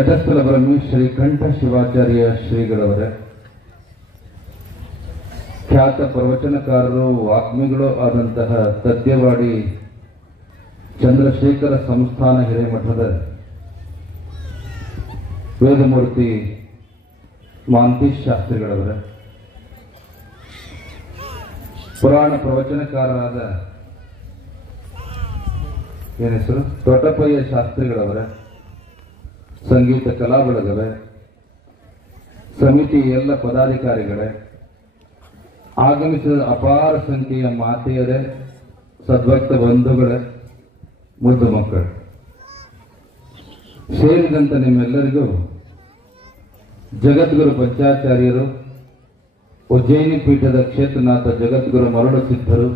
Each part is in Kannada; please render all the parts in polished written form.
ಶತಸ್ಥಲ ಬ್ರಹ್ಮಿ ಶ್ರೀಕಂಠ ಶಿವಾಚಾರ್ಯ ಶ್ರೀಗಳವರ ಖ್ಯಾತ ಪ್ರವಚನಕಾರರು ವಾಗ್ಮಿಗಳು ಆದಂತಹ ತದ್ಯವಾಡಿ ಚಂದ್ರಶೇಖರ ಸಂಸ್ಥಾನ ಹಿರೇಮಠದ ವೇದಮೂರ್ತಿ ಮಾಂತೀಶ್ ಶಾಸ್ತ್ರಿಗಳವರ ಪುರಾಣ ಪ್ರವಚನಕಾರರಾದ ಏನ ಹೆಸರು ತೋಟಪಯ್ಯ ಶಾಸ್ತ್ರಿಗಳವರ ಸಂಗೀತ ಕಲಾ ಬಳಗವೇ ಸಮಿತಿ ಎಲ್ಲ ಪದಾಧಿಕಾರಿಗಳೇ ಆಗಮಿಸಿದ ಅಪಾರ ಸಂಖ್ಯೆಯ ಮಾತೆಯರೇ ಸದ್ಭಕ್ತ ಬಂಧುಗಳೇ ಮುದ್ದು ಮಕ್ಕಳು ಸೇರಿದಂತೆ ನಿಮ್ಮೆಲ್ಲರಿಗೂ ಜಗದ್ಗುರು ಪಂಚಾಚಾರ್ಯರು ಉಜ್ಜಯಿನಿ ಪೀಠದ ಕ್ಷೇತ್ರನಾಥ ಜಗದ್ಗುರು ಮರಳು ಸಿದ್ಧರು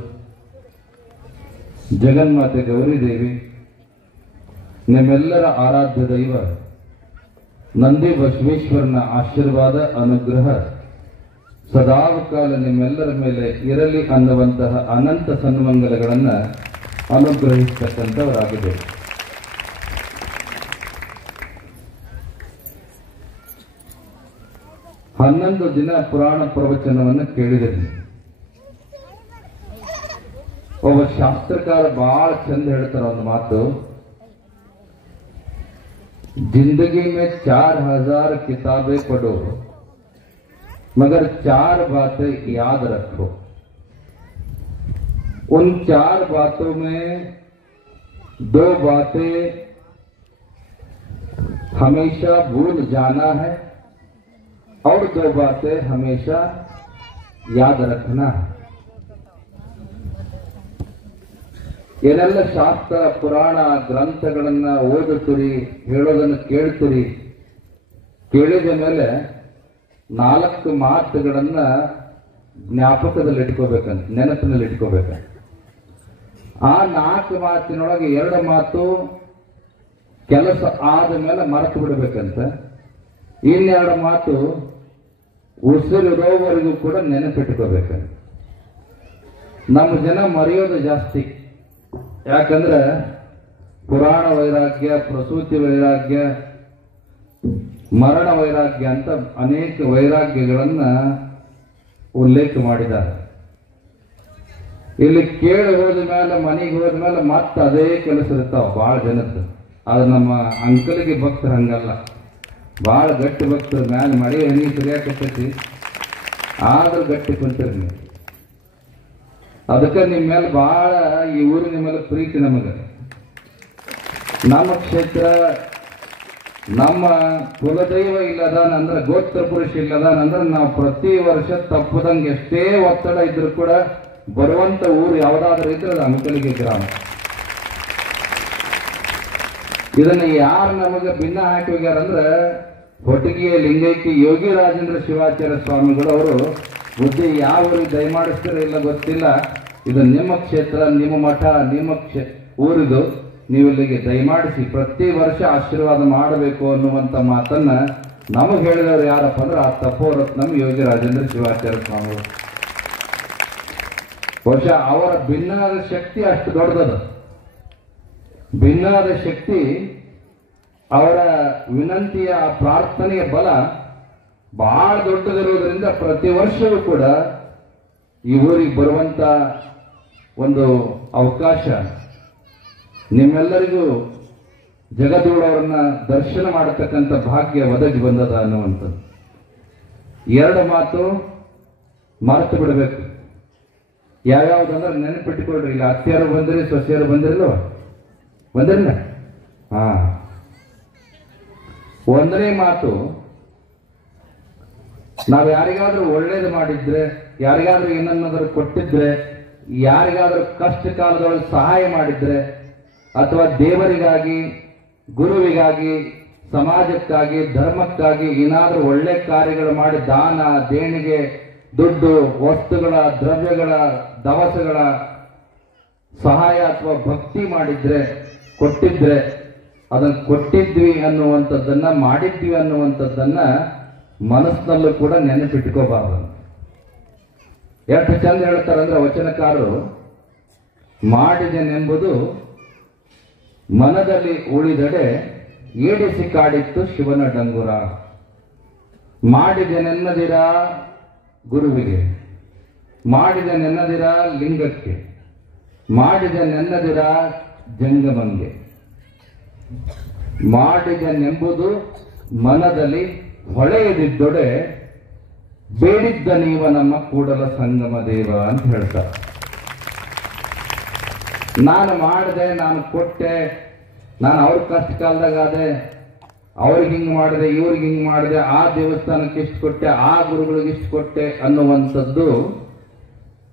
ಜಗನ್ಮಾತೆ ಗೌರಿದೇವಿ ನಿಮ್ಮೆಲ್ಲರ ಆರಾಧ್ಯ ದೈವ ನಂದಿ ಬಸವೇಶ್ವರನ ಆಶೀರ್ವಾದ ಅನುಗ್ರಹ ಸದಾಕಾಲ ನಿಮ್ಮೆಲ್ಲರ ಮೇಲೆ ಇರಲಿ ಅನ್ನುವಂತಹ ಅನಂತ ಸನ್ಮಂಗಲಗಳನ್ನು ಅನುಗ್ರಹಿಸತಕ್ಕಂಥವರಾಗಿದೆ. ಹನ್ನೊಂದು ದಿನ ಪುರಾಣ ಪ್ರವಚನವನ್ನು ಕೇಳಿದ್ದೀನಿ. ಒಬ್ಬ ಶಾಸ್ತ್ರಕಾರ ಬಹಳ ಚಂದ ಹೇಳ್ತಾರ ಒಂದು ಮಾತು, जिंदगी में 4000 किताबें पढ़ो मगर 4 बातें याद रखो. उन 4 बातों में 2 बातें हमेशा भूल जाना है और 2 बातें हमेशा याद रखना है. ಏನೆಲ್ಲ ಶಾಸ್ತ್ರ ಪುರಾಣ ಗ್ರಂಥಗಳನ್ನ ಓದುತ್ತೀರಿ, ಹೇಳೋದನ್ನು ಕೇಳ್ತೀರಿ, ಕೇಳಿದ ಮೇಲೆ 4 ಮಾತುಗಳನ್ನ ಜ್ಞಾಪಕದಲ್ಲಿ ಇಟ್ಕೋಬೇಕಂತ, ನೆನಪಿನಲ್ಲಿ ಇಟ್ಕೋಬೇಕಂತ. ಆ 4 ಮಾತಿನೊಳಗೆ 2 ಮಾತು ಕೆಲಸ ಆದ ಮೇಲೆ ಮರೆತು ಬಿಡಬೇಕಂತ, ಇನ್ನೆರಡು ಮಾತು ಉಸಿರಿರೋವರೆಗೂ ಕೂಡ ನೆನಪಿಟ್ಕೋಬೇಕಂತ. ನಮ್ಮ ಜನ ಮರೆಯೋದು ಜಾಸ್ತಿ. ಯಾಕಂದ್ರೆ ಪುರಾಣ ವೈರಾಗ್ಯ, ಪ್ರಸೂತಿ ವೈರಾಗ್ಯ, ಮರಣ ವೈರಾಗ್ಯ ಅಂತ ಅನೇಕ ವೈರಾಗ್ಯಗಳನ್ನ ಉಲ್ಲೇಖ ಮಾಡಿದ್ದಾರೆ. ಇಲ್ಲಿ ಕೇಳಿ ಹೋದ ಮೇಲೆ, ಮನೆಗೆ ಹೋದ ಮೇಲೆ ಮತ್ತೆ ಅದೇ ಕೆಲಸ ಇರ್ತಾವ ಬಹಳ ಜನದ್ದು. ಅದು ನಮ್ಮ ಅಂಕಲಿಗೆ ಭಕ್ತರು ಹಂಗಲ್ಲ, ಬಹಳ ಗಟ್ಟಿ ಭಕ್ತರು. ಮ್ಯಾಲೆ ಮಳೆ ಹನಿ ಸರಿಯಾಕತ್ತೈತಿ ಆದ್ರೂ ಗಟ್ಟಿ ಕುಂತೀರಿ ನೀವು. ಅದಕ್ಕೆ ನಿಮ್ಮ ಮೇಲೆ ಬಹಳ ಈ ಊರಿನ ಮೇಲೆ ಪ್ರೀತಿ. ನಮಗೆ ನಮ್ಮ ಕ್ಷೇತ್ರ, ನಮ್ಮ ಕುಲದೈವ ಇಲ್ಲದಾನಂದ್ರೆ, ಗೋತ್ರ ಪುರುಷ ಇಲ್ಲದಾನಂದ್ರೆ ನಾವು ಪ್ರತಿ ವರ್ಷ ತಪ್ಪದಂಗೆ ಎಷ್ಟೇ ಒತ್ತಡ ಇದ್ರೂ ಕೂಡ ಬರುವಂತ ಊರು ಯಾವುದಾದ್ರೂ ಇದ್ರೆ ಅದು ಅಂಕಲಿಗೆ ಗ್ರಾಮ. ಇದನ್ನ ಯಾರು ನಮಗೆ ಭಿನ್ನ ಹಾಕಿ ಹೋಗ್ಯಾರಂದ್ರೆ ಹೊಟಗಿಯ ಲಿಂಗೈಕಿ ಯೋಗಿ ರಾಜೇಂದ್ರ ಶಿವಾಚಾರ್ಯ ಸ್ವಾಮಿಗಳು ಅವರು ಬುದ್ಧಿ ಯಾವ ಊರಿಗೆ ದಯಮಾಡಿಸ್ತಾರೆ ಇಲ್ಲ ಗೊತ್ತಿಲ್ಲ, ಇದು ನಿಮ್ಮ ಕ್ಷೇತ್ರ, ನಿಮ್ಮ ಮಠ, ನಿಮ್ಮ ಊರಿದು, ನೀವು ಇಲ್ಲಿಗೆ ದಯಮಾಡಿಸಿ ಪ್ರತಿ ವರ್ಷ ಆಶೀರ್ವಾದ ಮಾಡಬೇಕು ಅನ್ನುವಂಥ ಮಾತನ್ನ ನಮಗೆ ಹೇಳಿದವರು ಯಾರಪ್ಪ ಅಂದ್ರೆ ಆ ತಪೋರತ್ನಂ ಯೋಗಿ ರಾಜೇಂದ್ರ ಶಿವಾಚಾರ್ಯ ಸ್ವಾಮಿಗಳು. ಬಹುಶಃ ಅವರ ಭಿನ್ನಾದ ಶಕ್ತಿ ಅಷ್ಟು ದೊಡ್ಡದದು. ಭಿನ್ನಾದ ಶಕ್ತಿ, ಅವರ ವಿನಂತಿಯ ಪ್ರಾರ್ಥನೆಯ ಬಲ ಬಹಳ ದೊಡ್ಡದಿರುವುದರಿಂದ ಪ್ರತಿ ವರ್ಷವೂ ಕೂಡ ಈ ಊರಿಗೆ ಬರುವಂತ ಒಂದು ಅವಕಾಶ ನಿಮ್ಮೆಲ್ಲರಿಗೂ ಜಗದ್ಗುರುವರನ್ನ ದರ್ಶನ ಮಾಡತಕ್ಕಂಥ ಭಾಗ್ಯ ಒದಗಿ ಬಂದದ ಅನ್ನುವಂಥದ್ದು. 2 ಮಾತು ಮರೆತು ಬಿಡಬೇಕು. ಯಾವ್ಯಾವ್ದಂದ್ರೆ ನೆನಪಿಟ್ಟುಕೊಳ್ರಿ. ಇಲ್ಲ ಅತ್ತೆಯರು ಬಂದ್ರಿ, ಸೊಸೆಯರು ಬಂದಿರಲ್ವ? ಬಂದಿರಲ್ಲ? ಹಾ, 1ನೇ ಮಾತು, ನಾವು ಯಾರಿಗಾದ್ರೂ ಒಳ್ಳೇದು ಮಾಡಿದ್ರೆ, ಯಾರಿಗಾದ್ರೂ ಏನನ್ನಾದ್ರೂ ಕೊಟ್ಟಿದ್ರೆ, ಯಾರಿಗಾದ್ರೂ ಕಷ್ಟ ಕಾಲದೊಳಗೆ ಸಹಾಯ ಮಾಡಿದ್ರೆ, ಅಥವಾ ದೇವರಿಗಾಗಿ, ಗುರುವಿಗಾಗಿ, ಸಮಾಜಕ್ಕಾಗಿ, ಧರ್ಮಕ್ಕಾಗಿ ಏನಾದ್ರೂ ಒಳ್ಳೆ ಕಾರ್ಯಗಳು ಮಾಡಿ ದಾನ ದೇಣಿಗೆ, ದುಡ್ಡು, ವಸ್ತುಗಳ, ದ್ರವ್ಯಗಳ, ದವಸಗಳ ಸಹಾಯ ಅಥವಾ ಭಕ್ತಿ ಮಾಡಿದ್ರೆ, ಕೊಟ್ಟಿದ್ರೆ, ಅದನ್ನು ಕೊಟ್ಟಿದ್ವಿ ಅನ್ನುವಂಥದ್ದನ್ನ, ಮಾಡಿದ್ವಿ ಅನ್ನುವಂಥದ್ದನ್ನ ಮನಸ್ಸಿನಲ್ಲೂ ಕೂಡ ನೆನಪಿಟ್ಕೋಬಾರದು. ಎಷ್ಟು ಚಂದ ಹೇಳ್ತಾರಂದ್ರೆ ವಚನಕಾರರು, ಮಾಡಿದೆನೆಂಬುದು ಮನದಲ್ಲಿ ಉಳಿದಡೆ ಏಡಿಸಿ ಕಾಡಿತ್ತು ಶಿವನ ಡಂಗುರ. ಮಾಡಿದೆ ನೆನ್ನದಿರ ಗುರುವಿಗೆ, ಮಾಡಿದೆ ನೆನ್ನದಿರ ಲಿಂಗಕ್ಕೆ, ಮಾಡಿದೆ ನೆನ್ನದಿರ ಜಂಗಮಂಗೆ, ಮಾಡಿದನೆಂಬುದು ಮನದಲ್ಲಿ ಹೊಳೆಯದಿದ್ದೊಡೆ ಬೇಡಿದ್ದ ನೀವ ನಮ್ಮ ಕೂಡಲ ಸಂಗಮ ದೇವ ಅಂತ ಹೇಳ್ತಾರೆ. ನಾನು ಮಾಡಿದೆ, ನಾನು ಕೊಟ್ಟೆ, ನಾನು ಅವ್ರ ಕಷ್ಟ ಕಾಲದಾಗ ಆದೆ, ಅವ್ರಿಗೆ ಹಿಂಗೆ ಮಾಡಿದೆ, ಇವ್ರಿಗೆ ಹಿಂಗೆ ಮಾಡಿದೆ, ಆ ದೇವಸ್ಥಾನಕ್ಕೆ ಇಷ್ಟು ಕೊಟ್ಟೆ, ಆ ಗುರುಗಳಿಗೆ ಇಷ್ಟು ಕೊಟ್ಟೆ ಅನ್ನುವಂಥದ್ದು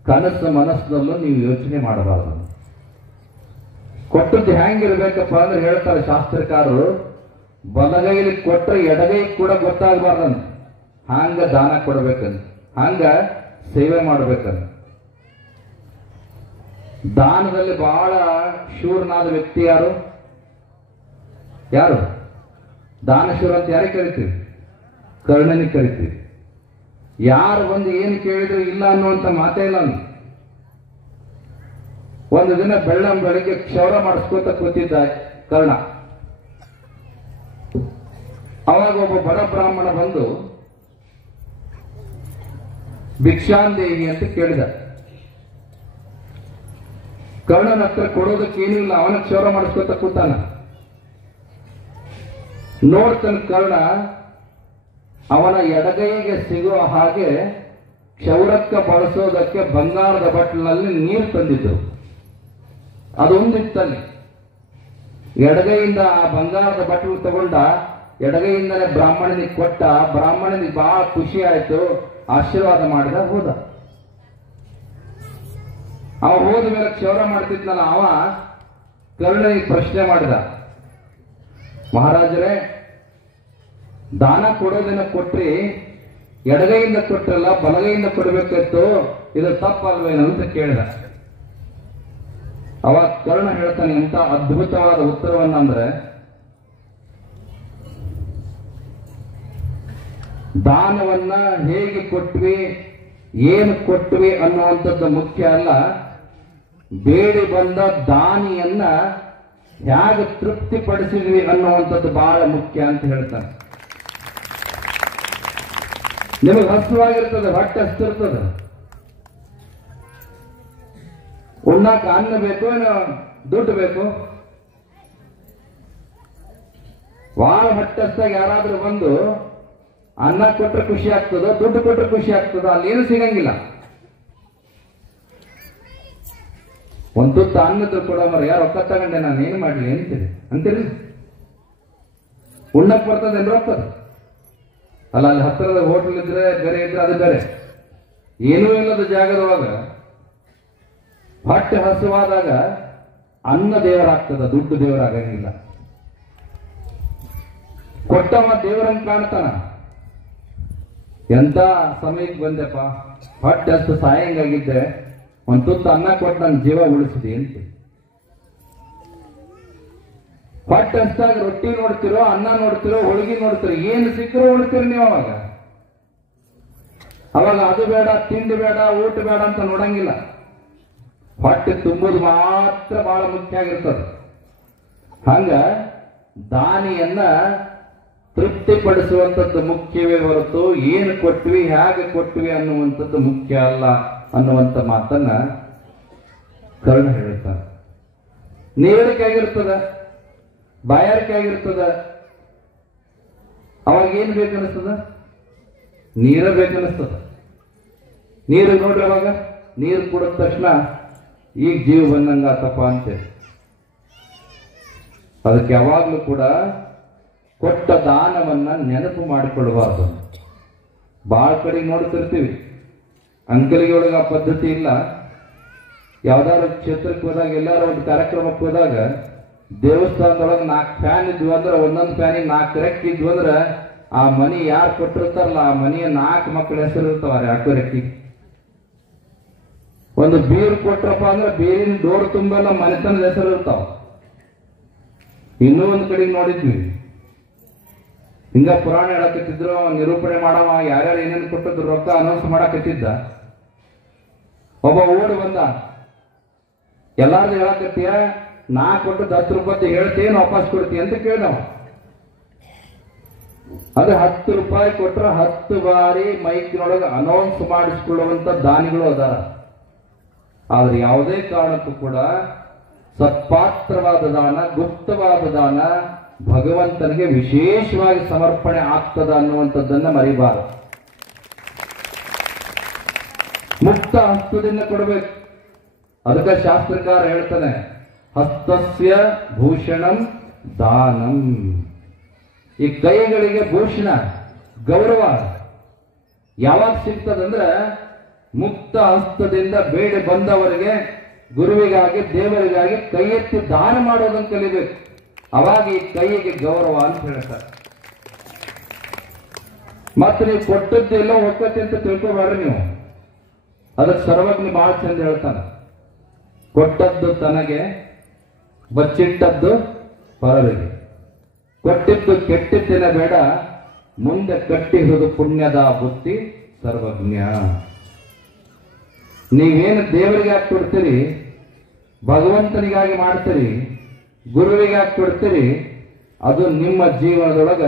ಕನಸು ಮನಸ್ಸಿನಲ್ಲೂ ನೀವು ಯೋಚನೆ ಮಾಡಬಾರ್ದು. ಕೊಟ್ಟದ್ದು ಹೆಂಗಿರ್ಬೇಕಪ್ಪ ಅಂದ್ರೆ ಹೇಳ್ತಾರೆ ಶಾಸ್ತ್ರಕಾರರು, ಬಲಗೈಲಿ ಕೊಟ್ಟರೆ ಎಡಗೈ ಕೂಡ ಗೊತ್ತಾಗಬಾರ್ದಂತ, ಹಂಗ ದಾನ ಕೊಡ್ಬೇಕಂತ, ಹಂಗ ಸೇವೆ ಮಾಡ್ಬೇಕಂತ. ದಾನದಲ್ಲಿ ಬಹಳ ಶೂರನಾದ ವ್ಯಕ್ತಿ ಯಾರು? ಯಾರು ದಾನಶೂರ ಅಂತ ಯಾರಿಗೆ ಕರಿತೀವಿ? ಕರ್ಣನಿಗೆ ಕರಿತೀವಿ. ಯಾರು ಬಂದು ಏನು ಕೇಳಿದ್ರು ಇಲ್ಲ ಅನ್ನುವಂಥ ಮಾತೇ ಇಲ್ಲ. ಒಂದು ದಿನ ಬೆಳಗ್ಗೆ ಕ್ಷೌರ ಮಾಡಿಸ್ಕೋತ ಕೂತಿದ್ದ ಕರ್ಣ. ಅವಾಗ ಒಬ್ಬ ಬಡ ಬ್ರಾಹ್ಮಣ ಬಂದು ಭಿಕ್ಷಾಂದೇಹಿ ಅಂತ ಕೇಳಿದ. ಕರ್ಣನ ಹತ್ರ ಕೊಡೋದಕ್ಕೆ ಏನಿಲ್ಲ, ಅವನ ಕ್ಷೌರ ಮಾಡಿಸ್ಕೋತ ಕೂತಾನ. ನೋಡ್ತಾನ ಕರ್ಣ, ಅವನ ಎಡಗೈಗೆ ಸಿಗುವ ಹಾಗೆ ಕ್ಷೌರಕ್ಕೆ ಬಳಸೋದಕ್ಕೆ ಬಂಗಾರದ ಬಟ್ಲಿನಲ್ಲಿ ನೀರು ತಂದಿದ್ದು. ಅದೊಂದಿತ್ತಲ್ಲಿ. ಎಡಗೈಯಿಂದ ಆ ಬಂಗಾರದ ಬಟ್ಲು ತಗೊಂಡ, ಎಡಗೈಯಿಂದಲೇ ಬ್ರಾಹ್ಮಣನಿಗೆ ಕೊಟ್ಟ. ಬ್ರಾಹ್ಮಣನಿಗೆ ಬಹಳ ಖುಷಿ ಆಯ್ತು, ಆಶೀರ್ವಾದ ಮಾಡಿದ, ಹೋದ. ಅವ ಹೋದ ಮೇಲೆ ಕ್ಷೌರ ಮಾಡ್ತಿದ್ನಲ್ಲ, ಅವ ಕರ್ಣನಿಗೆ ಪ್ರಶ್ನೆ ಮಾಡಿದ, ಮಹಾರಾಜರೇ, ದಾನ ಕೊಡೋದನ್ನ ಕೊಟ್ರಿ, ಎಡಗೈಯಿಂದ ಕೊಟ್ರಲ್ಲ, ಬಲಗೈಯಿಂದ ಕೊಡಬೇಕಿತ್ತು, ಇದು ತಪ್ಪಲ್ವೇನು ಅಂತ ಕೇಳಿದ. ಅವಾಗ ಕರ್ಣ ಹೇಳ್ತಾನೆ ಎಂತ ಅದ್ಭುತವಾದ ಉತ್ತರವನ್ನಂದ್ರೆ, ದಾನವನ್ನ ಹೇಗೆ ಕೊಟ್ವಿ, ಏನು ಕೊಟ್ವಿ ಅನ್ನುವಂಥದ್ದು ಮುಖ್ಯ ಅಲ್ಲ, ಬೇಡಿ ಬಂದ ದಾನಿಯನ್ನ ಹೇಗೆ ತೃಪ್ತಿಪಡಿಸಿದ್ವಿ ಅನ್ನುವಂಥದ್ದು ಬಹಳ ಮುಖ್ಯ ಅಂತ ಹೇಳ್ತಾನೆ. ನಿಮಗೆ ಹಸುವಾಗಿರ್ತದೆ, ಹೊಟ್ಟೆ ಹಸ್ತಿರ್ತದೆ, ಉಣ್ಣಾಕ ಅನ್ನ ಬೇಕು, ಏನೋ ದುಡ್ಡು ಬೇಕು. ಬಹಳ ಹೊಟ್ಟೆ ಹಸ್ತಾಗ ಯಾರಾದ್ರೂ ಬಂದು ಅನ್ನ ಕೊಟ್ರೆ ಖುಷಿ ಆಗ್ತದೋ, ದುಡ್ಡು ಕೊಟ್ರೆ ಖುಷಿ ಆಗ್ತದೋ? ಅಲ್ಲೇನು ಸಿಗಂಗಿಲ್ಲ. ಒಂದು ತುತ್ತ ಅನ್ನದ್ರು ಕೊಡೋ ಮರ, ಯಾರು ರೊಕ್ಕ ತಗೊಂಡೆ ನಾನು ಏನು ಮಾಡ್ಲಿ ಅಂತೀರಿ? ಉಣ್ಣಕ್ ಬರ್ತದೆ ಏನ್ ರೊಕ್ಕ? ಅಲ್ಲ, ಅಲ್ಲಿ ಹತ್ತಿರದ ಹೋಟೆಲ್ ಇದ್ರೆ ಬೇರೆ ಇದ್ರೆ ಅದು ಬೇರೆ. ಏನೂ ಇಲ್ಲದ ಜಾಗದೊಳಗ ಹೊಟ್ಟೆ ಹಸುವಾದಾಗ ಅನ್ನ ದೇವರಾಗ್ತದ, ದುಡ್ಡು ದೇವರಾಗಂಗಿಲ್ಲ. ಕೊಟ್ಟವ ದೇವರನ್ನು ಕಾಣ್ತಾನ. ಎಂತ ಸಮಯಕ್ಕೆ ಬಂದೆಪ್ಪ, ಹೊಟ್ಟೆ ಹಸು ಸಾಯಂಗಾಗಿದ್ದೆ, ಒಂದು ತುತ್ತು ಅನ್ನ ಕೊಟ್ಟು ನನ್ನ ಜೀವ ಉಳಿಸಿದೆ ಅಂತ. ಹೊಟ್ಟೆ ಹಸ್ತಾಗ ರೊಟ್ಟಿ ನೋಡ್ತಿರೋ, ಅನ್ನ ನೋಡ್ತಿರೋ, ಹೋಳಿಗೆ ನೋಡ್ತಿರೋ, ಏನು ಸಿಕ್ಕರೂ ಉಣ್ತೀರಿ ನೀವು. ಅವಾಗ ಅದು ಬೇಡ, ತಿಂಡಿ ಬೇಡ, ಊಟ ಬೇಡ ಅಂತ ನೋಡಂಗಿಲ್ಲ. ಹೊಟ್ಟೆ ತುಂಬುದು ಮಾತ್ರ ಬಹಳ ಮುಖ್ಯ ಆಗಿರ್ತದೆ. ಹಂಗ ದಾನಿಯನ್ನ ತೃಪ್ತಿಪಡಿಸುವಂಥದ್ದು ಮುಖ್ಯವೇ ಹೊರತು ಏನು ಕೊಟ್ವಿ, ಹೇಗೆ ಕೊಟ್ವಿ ಅನ್ನುವಂಥದ್ದು ಮುಖ್ಯ ಅಲ್ಲ ಅನ್ನುವಂಥ ಮಾತನ್ನ ಕರ್ಣ ಹೇಳ್ತಾನೆ. ನೀರಿಕೆ ಆಗಿರ್ತದ, ಬಾಯಾರಿಕೆ ಆಗಿರ್ತದ, ಅವಾಗ ಏನು ಬೇಕನ್ನಿಸ್ತದ? ನೀರ ಬೇಕನ್ನಿಸ್ತದ. ನೀರು ನೋಡ್ರಿ, ಅವಾಗ ನೀರು ಕುಡಿದ ತಕ್ಷಣ ಈಗ ಜೀವ ಬಂದಂಗಾತಪ್ಪ ಅಂತೇಳಿ. ಅದಕ್ಕೆ ಯಾವಾಗ್ಲೂ ಕೂಡ ಕೊಟ್ಟ ದಾನವನ್ನ ನೆನಪು ಮಾಡಿಕೊಳ್ಬಾರ್ದು. ಬಹಳ ಕಡೆ ನೋಡ್ತಿರ್ತೀವಿ, ಅಂಕಲಿಗೆ ಒಳಗೆ ಆ ಪದ್ಧತಿ ಇಲ್ಲ. ಯಾವ್ದಾದ್ರು ಕ್ಷೇತ್ರಕ್ಕೆ ಹೋದಾಗ, ಎಲ್ಲಾರು ಒಂದು ಕಾರ್ಯಕ್ರಮಕ್ಕೆ ಹೋದಾಗ, ದೇವಸ್ಥಾನದೊಳಗೆ 4 ಫ್ಯಾನ್ ಇದ್ವು ಅಂದ್ರೆ, ಒಂದೊಂದು ಫ್ಯಾನಿಗೆ 4 ರೆಕ್ಕೆ ಇದ್ವು ಅಂದ್ರೆ, ಆ ಮನಿ ಯಾರು ಕೊಟ್ಟಿರ್ತಾರಲ್ಲ, ಆ ಮನೆಯ 4 ಮಕ್ಕಳ ಹೆಸರು ಇರ್ತಾವ ಯಾಕೋ ರೆಕ್ಕಿ. ಒಂದು ಬೀರು ಕೊಟ್ರಪ್ಪ ಅಂದ್ರೆ ಬೀರಿನ ಡೋರ್ ತುಂಬೆಲ್ಲ ಮನೆತನದ ಹೆಸರು ಇರ್ತಾವ. ಇನ್ನೂ ಒಂದು ಕಡೆಗೆ ನೋಡಿದ್ವಿ, ಹಿಂಗ ಪುರಾಣ ಹೇಳಕತ್ತಿದ್ರು, ನಿರೂಪಣೆ ಮಾಡವ ಯಾರ್ಯಾರು ಏನೇನು ಕೊಟ್ಟದ್ರು ರೊಕ್ಕ ಅನೌನ್ಸ್ ಮಾಡಕತ್ತಿದ್ದ. ಒಬ್ಬ ಓಡಿ ಬಂದ, ಎಲ್ಲಾರ್ದು ಹೇಳಕತ್ತೀಯ, ನಾ ಕೊಟ್ಟು 10 ರೂಪಾಯಿ ಹೇಳ್ತೇನು ವಾಪಸ್ ಕೊಡ್ತೀಯ ಅಂತ ಕೇಳಿದವ. ಅದೇ 10 ರೂಪಾಯಿ ಕೊಟ್ರೆ 10 ಬಾರಿ ಮೈಕ್ನೊಳಗೆ ಅನೌನ್ಸ್ ಮಾಡಿಸಿಕೊಳ್ಳುವಂತ ದಾನಿಗಳು ಅದಾರ. ಆದ್ರೆ ಯಾವುದೇ ಕಾರಣಕ್ಕೂ ಕೂಡ ಸತ್ಪಾತ್ರವಾದ ದಾನ, ಗುಪ್ತವಾದ ದಾನ ಭಗವಂತನಿಗೆ ವಿಶೇಷವಾಗಿ ಸಮರ್ಪಣೆ ಆಗ್ತದ ಅನ್ನುವಂಥದ್ದನ್ನ ಮರಿಬಾರದು. ಮುಕ್ತ ಹಸ್ತದಿಂದ ಕೊಡಬೇಕು. ಅದಕ್ಕೆ ಶಾಸ್ತ್ರಕಾರ ಹೇಳ್ತಾನೆ, ಹಸ್ತಸ್ಯ ಭೂಷಣಂ ದಾನಂ. ಈ ಕೈಗಳಿಗೆ ಭೂಷಣ, ಗೌರವ ಯಾವಾಗ ಸಿಗ್ತದಂದ್ರೆ ಮುಕ್ತ ಹಸ್ತದಿಂದ ಬೇಡಿ ಬಂದವರಿಗೆ, ಗುರುವಿಗಾಗಿ, ದೇವರಿಗಾಗಿ ಕೈ ಎತ್ತಿ ದಾನ ಮಾಡೋದನ್ನು ಕಲಿಬೇಕು. ಅವಾಗ ಈ ಕೈಗೆ ಗೌರವ ಅಂತ ಹೇಳ್ತಾರೆ. ಮತ್ತೆ ನೀವು ಕೊಟ್ಟದ್ದೆಲ್ಲ ಒಕ್ಕತ್ತೆ ಅಂತ ತಿಳ್ಕೊಬೇಡ್ರಿ ನೀವು. ಅದಕ್ಕೆ ಸರ್ವಜ್ಞ ಬಹಳ ಚಂದ ಹೇಳ್ತಾನೆ, ಕೊಟ್ಟದ್ದು ತನಗೆ, ಬಚ್ಚಿಟ್ಟದ್ದು ಪರರಿಗೆ. ಕೊಟ್ಟಿದ್ದು ಕೆಟ್ಟಿದ್ದೇನೆ ಬೇಡ, ಮುಂದೆ ಕಟ್ಟಿರುವುದು ಪುಣ್ಯದ ಬುತ್ತಿ ಸರ್ವಜ್ಞ. ನೀವೇನು ದೇವರಿಗೆ ಹಾಕಿ ಕೊಡ್ತೀರಿ, ಭಗವಂತನಿಗಾಗಿ ಮಾಡ್ತೀರಿ, ಗುರುವಿಗೆ ಹಾಕಿ ಕೊಡ್ತೀರಿ, ಅದು ನಿಮ್ಮ ಜೀವನದೊಳಗ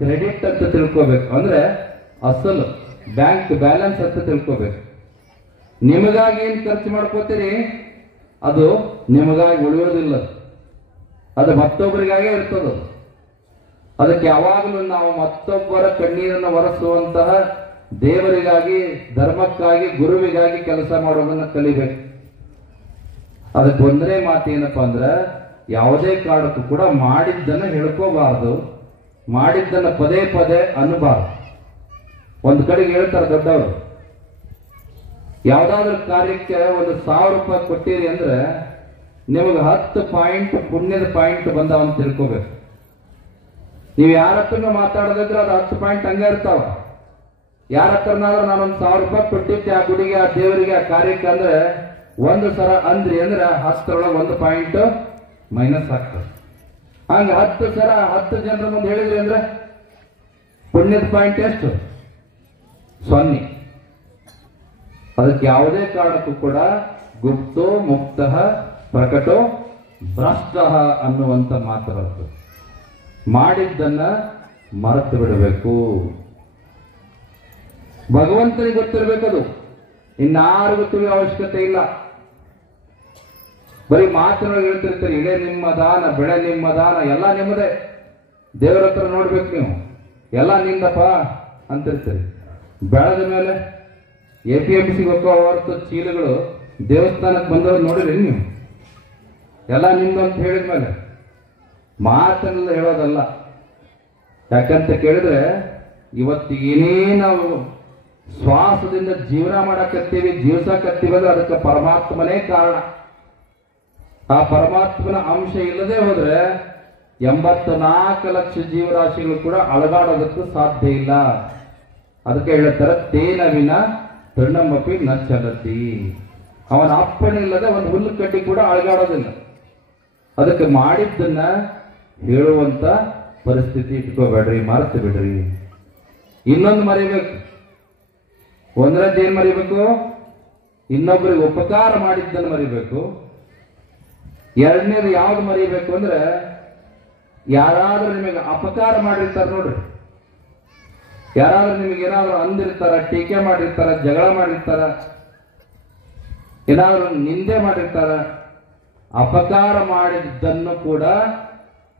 ಕ್ರೆಡಿಟ್ ಅಂತ ತಿಳ್ಕೋಬೇಕು. ಅಂದ್ರೆ ಅಸಲು ಬ್ಯಾಂಕ್ ಬ್ಯಾಲೆನ್ಸ್ ಅಂತ ತಿಳ್ಕೋಬೇಕು. ನಿಮಗಾಗಿ ಏನ್ ಖರ್ಚು ಮಾಡ್ಕೋತೀರಿ ಅದು ನಿಮಗಾಗಿ ಉಳಿಯೋದಿಲ್ಲ, ಅದು ಮತ್ತೊಬ್ಬರಿಗಾಗೇ ಇರ್ತದ. ಅದಕ್ಕೆ ಯಾವಾಗಲೂ ನಾವು ಮತ್ತೊಬ್ಬರ ಕಣ್ಣೀರನ್ನು ಒರೆಸುವಂತಹ ದೇವರಿಗಾಗಿ, ಧರ್ಮಕ್ಕಾಗಿ, ಗುರುವಿಗಾಗಿ ಕೆಲಸ ಮಾಡೋದನ್ನ ಕಲಿಬೇಕು. ಅದಕ್ಕೆ ಒಂದನೇ ಮಾತು ಏನಪ್ಪಾ ಅಂದ್ರೆ, ಯಾವುದೇ ಕಾರಣಕ್ಕೂ ಕೂಡ ಮಾಡಿದ್ದನ್ನು ಹೇಳ್ಕೋಬಾರ್ದು, ಮಾಡಿದ್ದನ್ನು ಪದೇ ಪದೇ ಅನ್ನಬಾರ್ದು. ಒಂದು ಕಡೆಗೆ ಹೇಳ್ತಾರೆ ದೊಡ್ಡವರು, ಯಾವ್ದಾದ್ರು ಕಾರ್ಯಕ್ಕೆ 1,000 ರೂಪಾಯಿ ಕೊಟ್ಟಿರಿ ಅಂದ್ರೆ ನಿಮಗೆ 10 ಪಾಯಿಂಟ್ ಪುಣ್ಯದ ಪಾಯಿಂಟ್ ಬಂದಾವ ಅಂತ ತಿಳ್ಕೋಬೇಕು. ನೀವು ಯಾರ ಹತ್ರನೂ ಮಾತಾಡೋದಿದ್ರೆ ಅದು 10 ಪಾಯಿಂಟ್ ಹಂಗ ಇರ್ತಾವ. ಯಾರ ಹತ್ರನಾದ್ರೂ ನಾನೊಂದು 1,000 ರೂಪಾಯಿ ಕೊಟ್ಟಿದ್ದೆ ಆ ಗುಡಿಗೆ, ಆ ದೇವರಿಗೆ, ಆ ಕಾರ್ಯಕ್ಕೆ ಅಂದ್ರೆ ಒಂದು ಸಲ ಅಂದ್ರಿ ಅಂದ್ರೆ 10ರೊಳಗೆ 1 ಪಾಯಿಂಟ್ ಮೈನಸ್ ಆಗ್ತದೆ. ಹಂಗ 10 ಸಲ 10 ಜನರ ಮುಂದೆ ಹೇಳಿದ್ರಿ ಅಂದ್ರೆ ಪುಣ್ಯದ ಪಾಯಿಂಟ್ ಎಷ್ಟು? 0. ಅದಕ್ಕೆ ಯಾವುದೇ ಕಾರಣಕ್ಕೂ ಕೂಡ ಗುಪ್ತೋ ಮುಕ್ತ ಪ್ರಕಟೋ ಭ್ರಷ್ಟ ಅನ್ನುವಂತ ಮಾತಾಡೋದು. ಮಾಡಿದ್ದನ್ನ ಮರೆತು ಬಿಡಬೇಕು. ಭಗವಂತನಿಗೆ ಗೊತ್ತಿರಬೇಕದು, ಇನ್ನಾರಿಗೂ ತಿಳಿಯೋ ಅವಶ್ಯಕತೆ ಇಲ್ಲ. ಬರೀ ಮಾತಿನೊಳಗೆ ಹೇಳ್ತಿರ್ತೀರಿ, ಇಳೆ ನಿಮ್ಮ ದಾನ, ಬೆಳೆ ನಿಮ್ಮ ದಾನ, ಎಲ್ಲ ನಿಮ್ಮದೇ. ದೇವರ ಹತ್ರ ನೋಡ್ಬೇಕು ನೀವು, ಎಲ್ಲ ನಿಂದಪ್ಪ ಅಂತಿರ್ತೀರಿ. ಬೆಳೆದ ಮೇಲೆ APMCಗೆ ಹೋಗೋ ಹೊರತು ಚೀಲಗಳು ದೇವಸ್ಥಾನಕ್ಕೆ ಬಂದವ್ರು ನೋಡಿರಿ ನೀವು, ಎಲ್ಲ ನಿಮ್ದು ಅಂತ ಹೇಳಿದ್ಮೇಲೆ ಮಾತನ್ನೆಲ್ಲ ಹೇಳೋದಲ್ಲ. ಯಾಕಂತ ಕೇಳಿದ್ರೆ ಇವತ್ತು ಏನೇ ನಾವು ಶ್ವಾಸದಿಂದ ಜೀವನ ಮಾಡಕತ್ತೀವಿ, ಜೀವಿಸಕತ್ತೀವಿ ಅಂದ್ರೆ ಅದಕ್ಕೆ ಪರಮಾತ್ಮನೇ ಕಾರಣ. ಆ ಪರಮಾತ್ಮನ ಅಂಶ ಇಲ್ಲದೆ ಹೋದ್ರೆ 84 ಲಕ್ಷ ಜೀವರಾಶಿಗಳು ಕೂಡ ಅಳಗಾಡೋದಕ್ಕೂ ಸಾಧ್ಯ ಇಲ್ಲ. ಅದಕ್ಕೆ ಹೇಳ್ತಾರೆ, ತೇನ ವಿನ ತೃಣಮಪಿ ನ ಚಲತಿ. ಅವನ ಅಪ್ಪಣೆ ಇಲ್ಲದೆ ಒಂದು ಹುಲ್ಲು ಕಡ್ಡಿ ಕೂಡ ಅಳಗಾಡೋದಿಲ್ಲ. ಅದಕ್ಕೆ ಮಾಡಿದ್ದನ್ನ ಹೇಳುವಂತ ಪರಿಸ್ಥಿತಿ ಇಟ್ಕೋಬೇಡ್ರಿ, ಮರೆತು ಬಿಡ್ರಿ. ಇನ್ನೊಂದು ಮರಿಬೇಕು. ಒಂದರದ್ದು ಏನ್ ಮರಿಬೇಕು? ಇನ್ನೊಬ್ಬರಿಗೆ ಉಪಕಾರ ಮಾಡಿದ್ದನ್ನು ಮರಿಬೇಕು. ಎರಡನೇದು ಯಾವ್ದು ಮರಿಬೇಕು ಅಂದ್ರೆ, ಯಾರಾದ್ರೂ ನಿಮಗೆ ಅಪಕಾರ ಮಾಡಿರ್ತಾರೆ ನೋಡ್ರಿ, ಯಾರಾದ್ರೂ ನಿಮಗೆ ಏನಾದ್ರೂ ಅಂದಿರ್ತಾರ, ಟೀಕೆ ಮಾಡಿರ್ತಾರ, ಜಗಳ ಮಾಡಿರ್ತಾರ, ಏನಾದ್ರೂ ನಿಂದೆ ಮಾಡಿರ್ತಾರ, ಅಪಕಾರ ಮಾಡಿದ್ದನ್ನು ಕೂಡ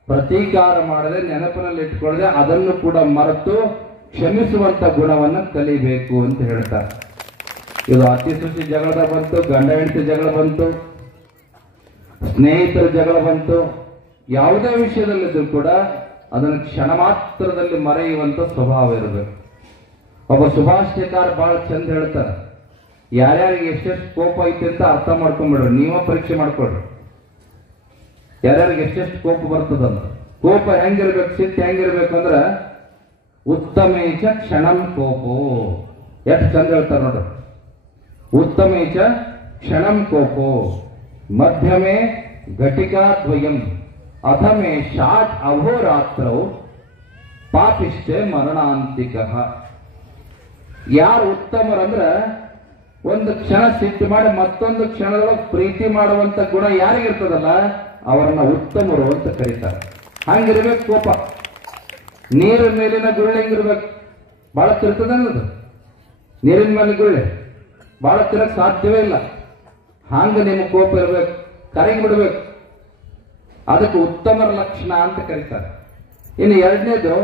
ಪ್ರತೀಕಾರ ಮಾಡದೆ, ನೆನಪಿನಲ್ಲಿ ಇಟ್ಕೊಳ್ಳದೆ, ಅದನ್ನು ಕೂಡ ಮರೆತು ಕ್ಷಮಿಸುವಂತ ಗುಣವನ್ನು ಕಲಿಬೇಕು ಅಂತ ಹೇಳ್ತಾರೆ. ಇದು ಅತಿ ಸುಚಿ ಜಗಳದ ಬಂತು, ಗಂಡ ಹೆಂಡತಿ ಜಗಳ ಬಂತು, ಸ್ನೇಹಿತರ ಜಗಳ ಬಂತು, ಯಾವುದೇ ವಿಷಯದಲ್ಲಿದ್ರೂ ಕೂಡ ಅದನ್ನು ಕ್ಷಣ ಮಾತ್ರದಲ್ಲಿ ಮರೆಯುವಂತ ಸ್ವಭಾವ ಇರಬೇಕು. ಒಬ್ಬ ಸುಭಾಷಿತಕಾರ ಬಹಳ ಚಂದ ಹೇಳ್ತಾರೆ, ಯಾರ್ಯಾರಿಗೆ ಎಷ್ಟೆಷ್ಟು ಕೋಪ ಐತಿ ಅಂತ ಅರ್ಥ ಮಾಡ್ಕೊಂಡ್ಬಿಡ್ರಿ, ನೀವ ಪರೀಕ್ಷೆ ಮಾಡ್ಕೊಳ್ರಿ. ಯಾರ್ಯಾರಿಗೆ ಎಷ್ಟೆಷ್ಟು ಕೋಪ ಬರ್ತದಂತ. ಕೋಪ ಹೆಂಗಿರ್ಬೇಕು, ಸಿಟ್ಟು ಹೆಂಗಿರ್ಬೇಕು ಅಂದ್ರೆ, ಉತ್ತಮೇಚ ಕ್ಷಣಂ ಕೋಪೋ. ಎಷ್ಟು ಚಂದ ಹೇಳ್ತಾರೆ ನೋಡ್ರಿ. ಉತ್ತಮೇಚ ಕ್ಷಣಂ ಕೋಪೋ, ಮಧ್ಯಮೇ ಘಟಿಕಾದ್ವಯಂ, ಅಧಮೇ ಶಾಟ್ ಅಹೋರಾತ್ರೌ, ಪಾಪಿಷ್ಟೇ ಮರಣಾಂತಿಕ. ಯಾರು ಉತ್ತಮರಂದ್ರ ಒಂದು ಕ್ಷಣ ಸಿಟ್ಟು ಮಾಡಿ ಮತ್ತೊಂದು ಕ್ಷಣದೊಳಗೆ ಪ್ರೀತಿ ಮಾಡುವಂತ ಗುಣ ಯಾರಿಗಿರ್ತದಲ್ಲ ಅವರನ್ನ ಉತ್ತಮರು ಅಂತ ಕರೀತಾರೆ. ಹಂಗಿರ್ಬೇಕು ಕೋಪ. ನೀರಿನ ಮೇಲಿನ ಗುಳ್ಳೆ ಹೆಂಗಿರ್ಬೇಕು? ಬಹಳ ತಿರ್ತದನ್ನದು. ನೀರಿನ ಮೇಲೆ ಗುಳ್ಳೆ ಬಹಳ ತಿರಕ್ ಸಾಧ್ಯವೇ ಇಲ್ಲ. ಹಂಗ ನಿಮ್ಮ ಕೋಪ ಇರ್ಬೇಕು, ಕರಗಿ ಬಿಡ್ಬೇಕು. ಅದಕ್ಕೆ ಉತ್ತಮರ ಲಕ್ಷಣ ಅಂತ ಕರೀತಾರೆ. ಇನ್ನು ಎರಡನೇದು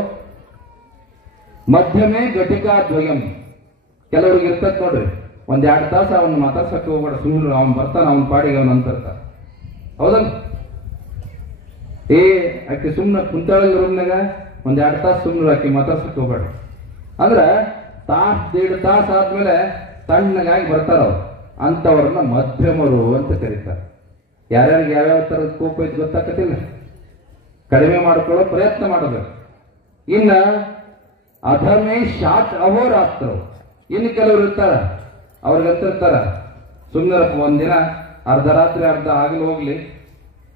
ಮಧ್ಯಮೇ ಘಟಿಕಾ ದ್ವಯಂ. ಕೆಲವ್ರಿಗೆ ಇರ್ತದ ನೋಡ್ರಿ, ಒಂದ್ 2 ತಾಸು ಅವನ್ನ ಮಾತಾಡ್ಸಕ್ ಹೋಗ್ಬೇಡ, ಸುಮ್ಮನೆ ಅವ್ನು ಬರ್ತಾನ, ಅವನ ಪಾಡಿಗೆ ಅವನು ಅಂತಿರ್ತಾರ. ಹೌದಲ್ಲ? ಆಕೆ ಸುಮ್ಮನೆ ಕುಂತಾಳಲ್ಲ ರೂಮ್ನಾಗ, ಒಂದ್ 2 ತಾಸು ಸುಮ್ಮನೆ ಆಕೆ ಮಾತಾಡ್ಸಕ್ ಹೋಗ್ಬೇಡ ಅಂದ್ರ ತಾಸು 1.5 ತಾಸು ಆದ್ಮೇಲೆ ತಣ್ಣಗಾಗಿ ಬರ್ತಾರ ಅವ್ರು. ಅಂತವ್ರನ್ನ ಮಧ್ಯಮರು ಅಂತ ಕರೀತಾರೆ. ಯಾರ್ಯಾರಿಗೆ ಯಾವ್ಯಾವ ತರದ ಕೋಪ ಇದ್ದು ಗೊತ್ತಾಗತ್ತಿಲ್ಲ, ಕಡಿಮೆ ಮಾಡ್ಕೊಳ್ಳೋ ಪ್ರಯತ್ನ ಮಾಡಬೇಕು. ಇನ್ನ ಅಧಮೇ ಶಾಟ್ ಅಹೋರಾತ್ರ. ಇನ್ನು ಕೆಲವರು ಇರ್ತಾರ, ಅವ್ರಿಗಂತಿರ್ತಾರ ಸುಮ್ಮನಪ್ಪ, ಒಂದಿನ ಅರ್ಧ ರಾತ್ರಿ ಅರ್ಧ ಆಗಲು ಹೋಗ್ಲಿ,